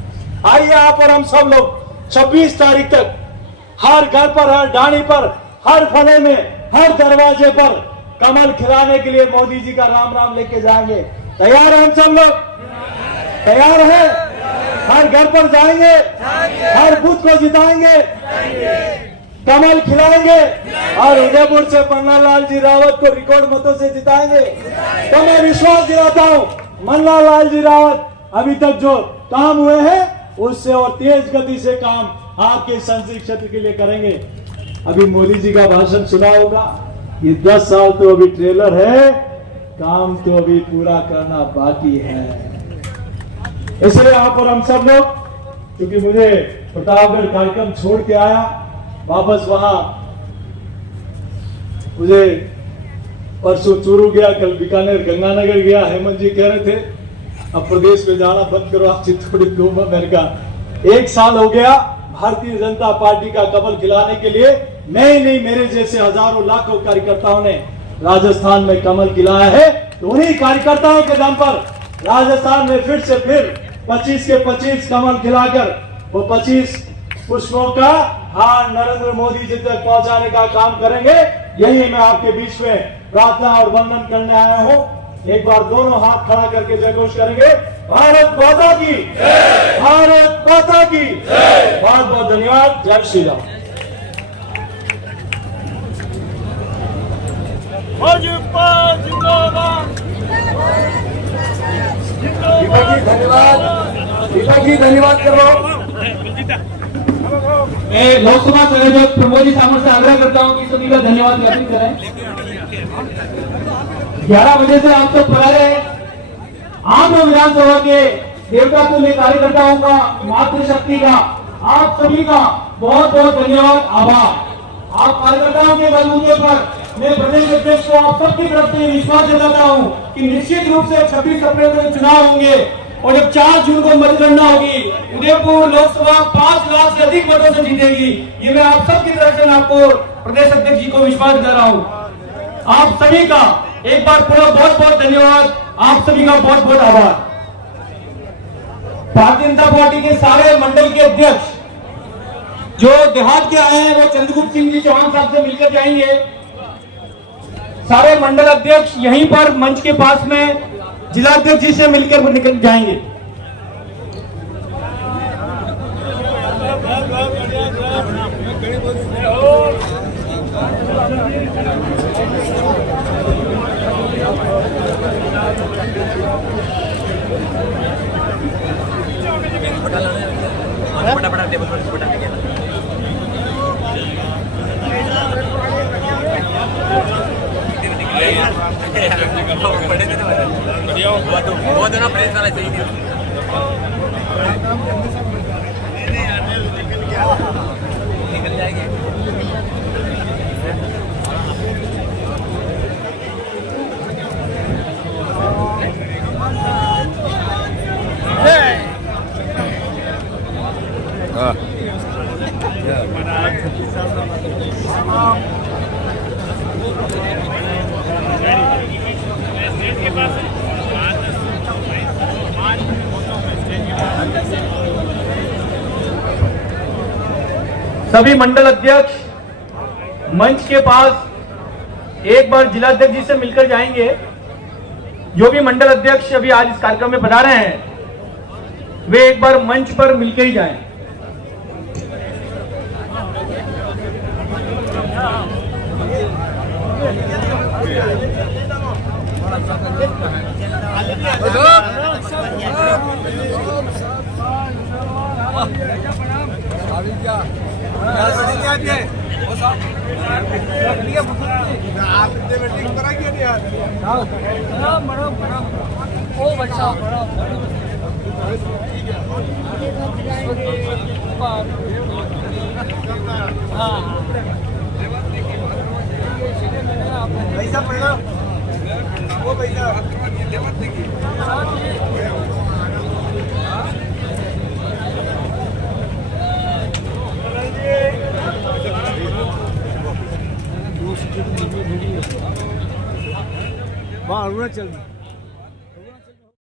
आइए आप और हम सब लोग 26 तारीख तक हर घर पर, हर डाणी पर, हर फले में, हर दरवाजे पर कमल खिलाने के लिए मोदी जी का राम राम लेके जाएंगे। तैयार हैं हम सब लोग? तैयार है? हर घर पर जाएंगे, हर बूथ को जिताएंगे, कमल खिलाएंगे और उदयपुर से पन्नालाल जी रावत को रिकॉर्ड मतों से जिताएंगे। तो मैं विश्वास दिलाता हूं, पन्नालाल जी रावत अभी तक जो काम हुए हैं उससे और तेज गति से काम आपके संसदीय क्षेत्र के लिए करेंगे। अभी मोदी जी का भाषण सुना होगा, ये 10 साल तो अभी ट्रेलर है, काम तो अभी पूरा करना बाकी है। इसलिए आप और हम सब लोग, क्योंकि मुझे प्रतापगढ़ कार्यक्रम छोड़ के आया, वापस वहां मुझे परसों चूरू गया, कल बीकानेर गंगानगर गया। हेमंत जी कह रहे थे अब प्रदेश में जाना बंद करो, आप चित्तौड़ घूमो। मैंने कहा 1 साल हो गया भारतीय जनता पार्टी का कमल खिलाने के लिए, मैं नहीं मेरे जैसे हजारों लाखों कार्यकर्ताओं ने राजस्थान में कमल खिलाया है। तो उन्हीं कार्यकर्ताओं के दम पर राजस्थान में फिर 25 के 25 कमल खिलाकर वो 25 पुष्पों का हार नरेंद्र मोदी जी तक पहुंचाने का काम करेंगे। यही मैं आपके बीच में प्रार्थना और वंदन करने आया हूं। एक बार दोनों हाथ खड़ा करके जयघोष करेंगे, भारत माता की, भारत माता की। बहुत बहुत धन्यवाद। जय श्री राम। दीपक जी धन्यवाद, दीपक जी धन्यवाद करो। मैं लोकसभा संयोजक प्रमोद जी सामने से आग्रह करता हूं कि सभी का धन्यवाद ज्ञापित करें। 11 बजे से आप सब पढ़ा रहे आम विधानसभा के देवता तुल्य कार्यकर्ताओं का, मातृशक्ति का, आप सभी का बहुत बहुत धन्यवाद, आभार। आप कार्यकर्ताओं के बलबूते पर मैं प्रदेश अध्यक्ष को आप सबकी तरफ से विश्वास जताता हूं कि निश्चित रूप से 26 अप्रैल को चुनाव होंगे और जब 4 जून को मतगणना होगी, उदयपुर लोकसभा 5 लाख से अधिक मतों से जीतेगी। ये मैं आप सबकी तरफ से आपको प्रदेश अध्यक्ष जी को विश्वास दिला रहा हूं। आप सभी का एक बार पूरा बहुत बहुत धन्यवाद, आप सभी का बहुत बहुत आभार। भारतीय जनता पार्टी के सारे मंडल के अध्यक्ष जो देहात के आए हैं वो चंद्रगुप्त सिंह जी चौहान साहब से मिलकर जाएंगे। सारे मंडल अध्यक्ष यहीं पर मंच के पास में जिलाध्यक्ष जी से मिलकर निकल जाएंगे। वो दोनों प्रेस वाला चाहिए। निकल जाएंगे। सभी मंडल अध्यक्ष मंच के पास एक बार जिलाध्यक्ष जी से मिलकर जाएंगे। जो भी मंडल अध्यक्ष अभी आज इस कार्यक्रम में पधारे हैं वे एक बार मंच पर मिलकर ही जाएं। क्या वहाँ अरुणाचल में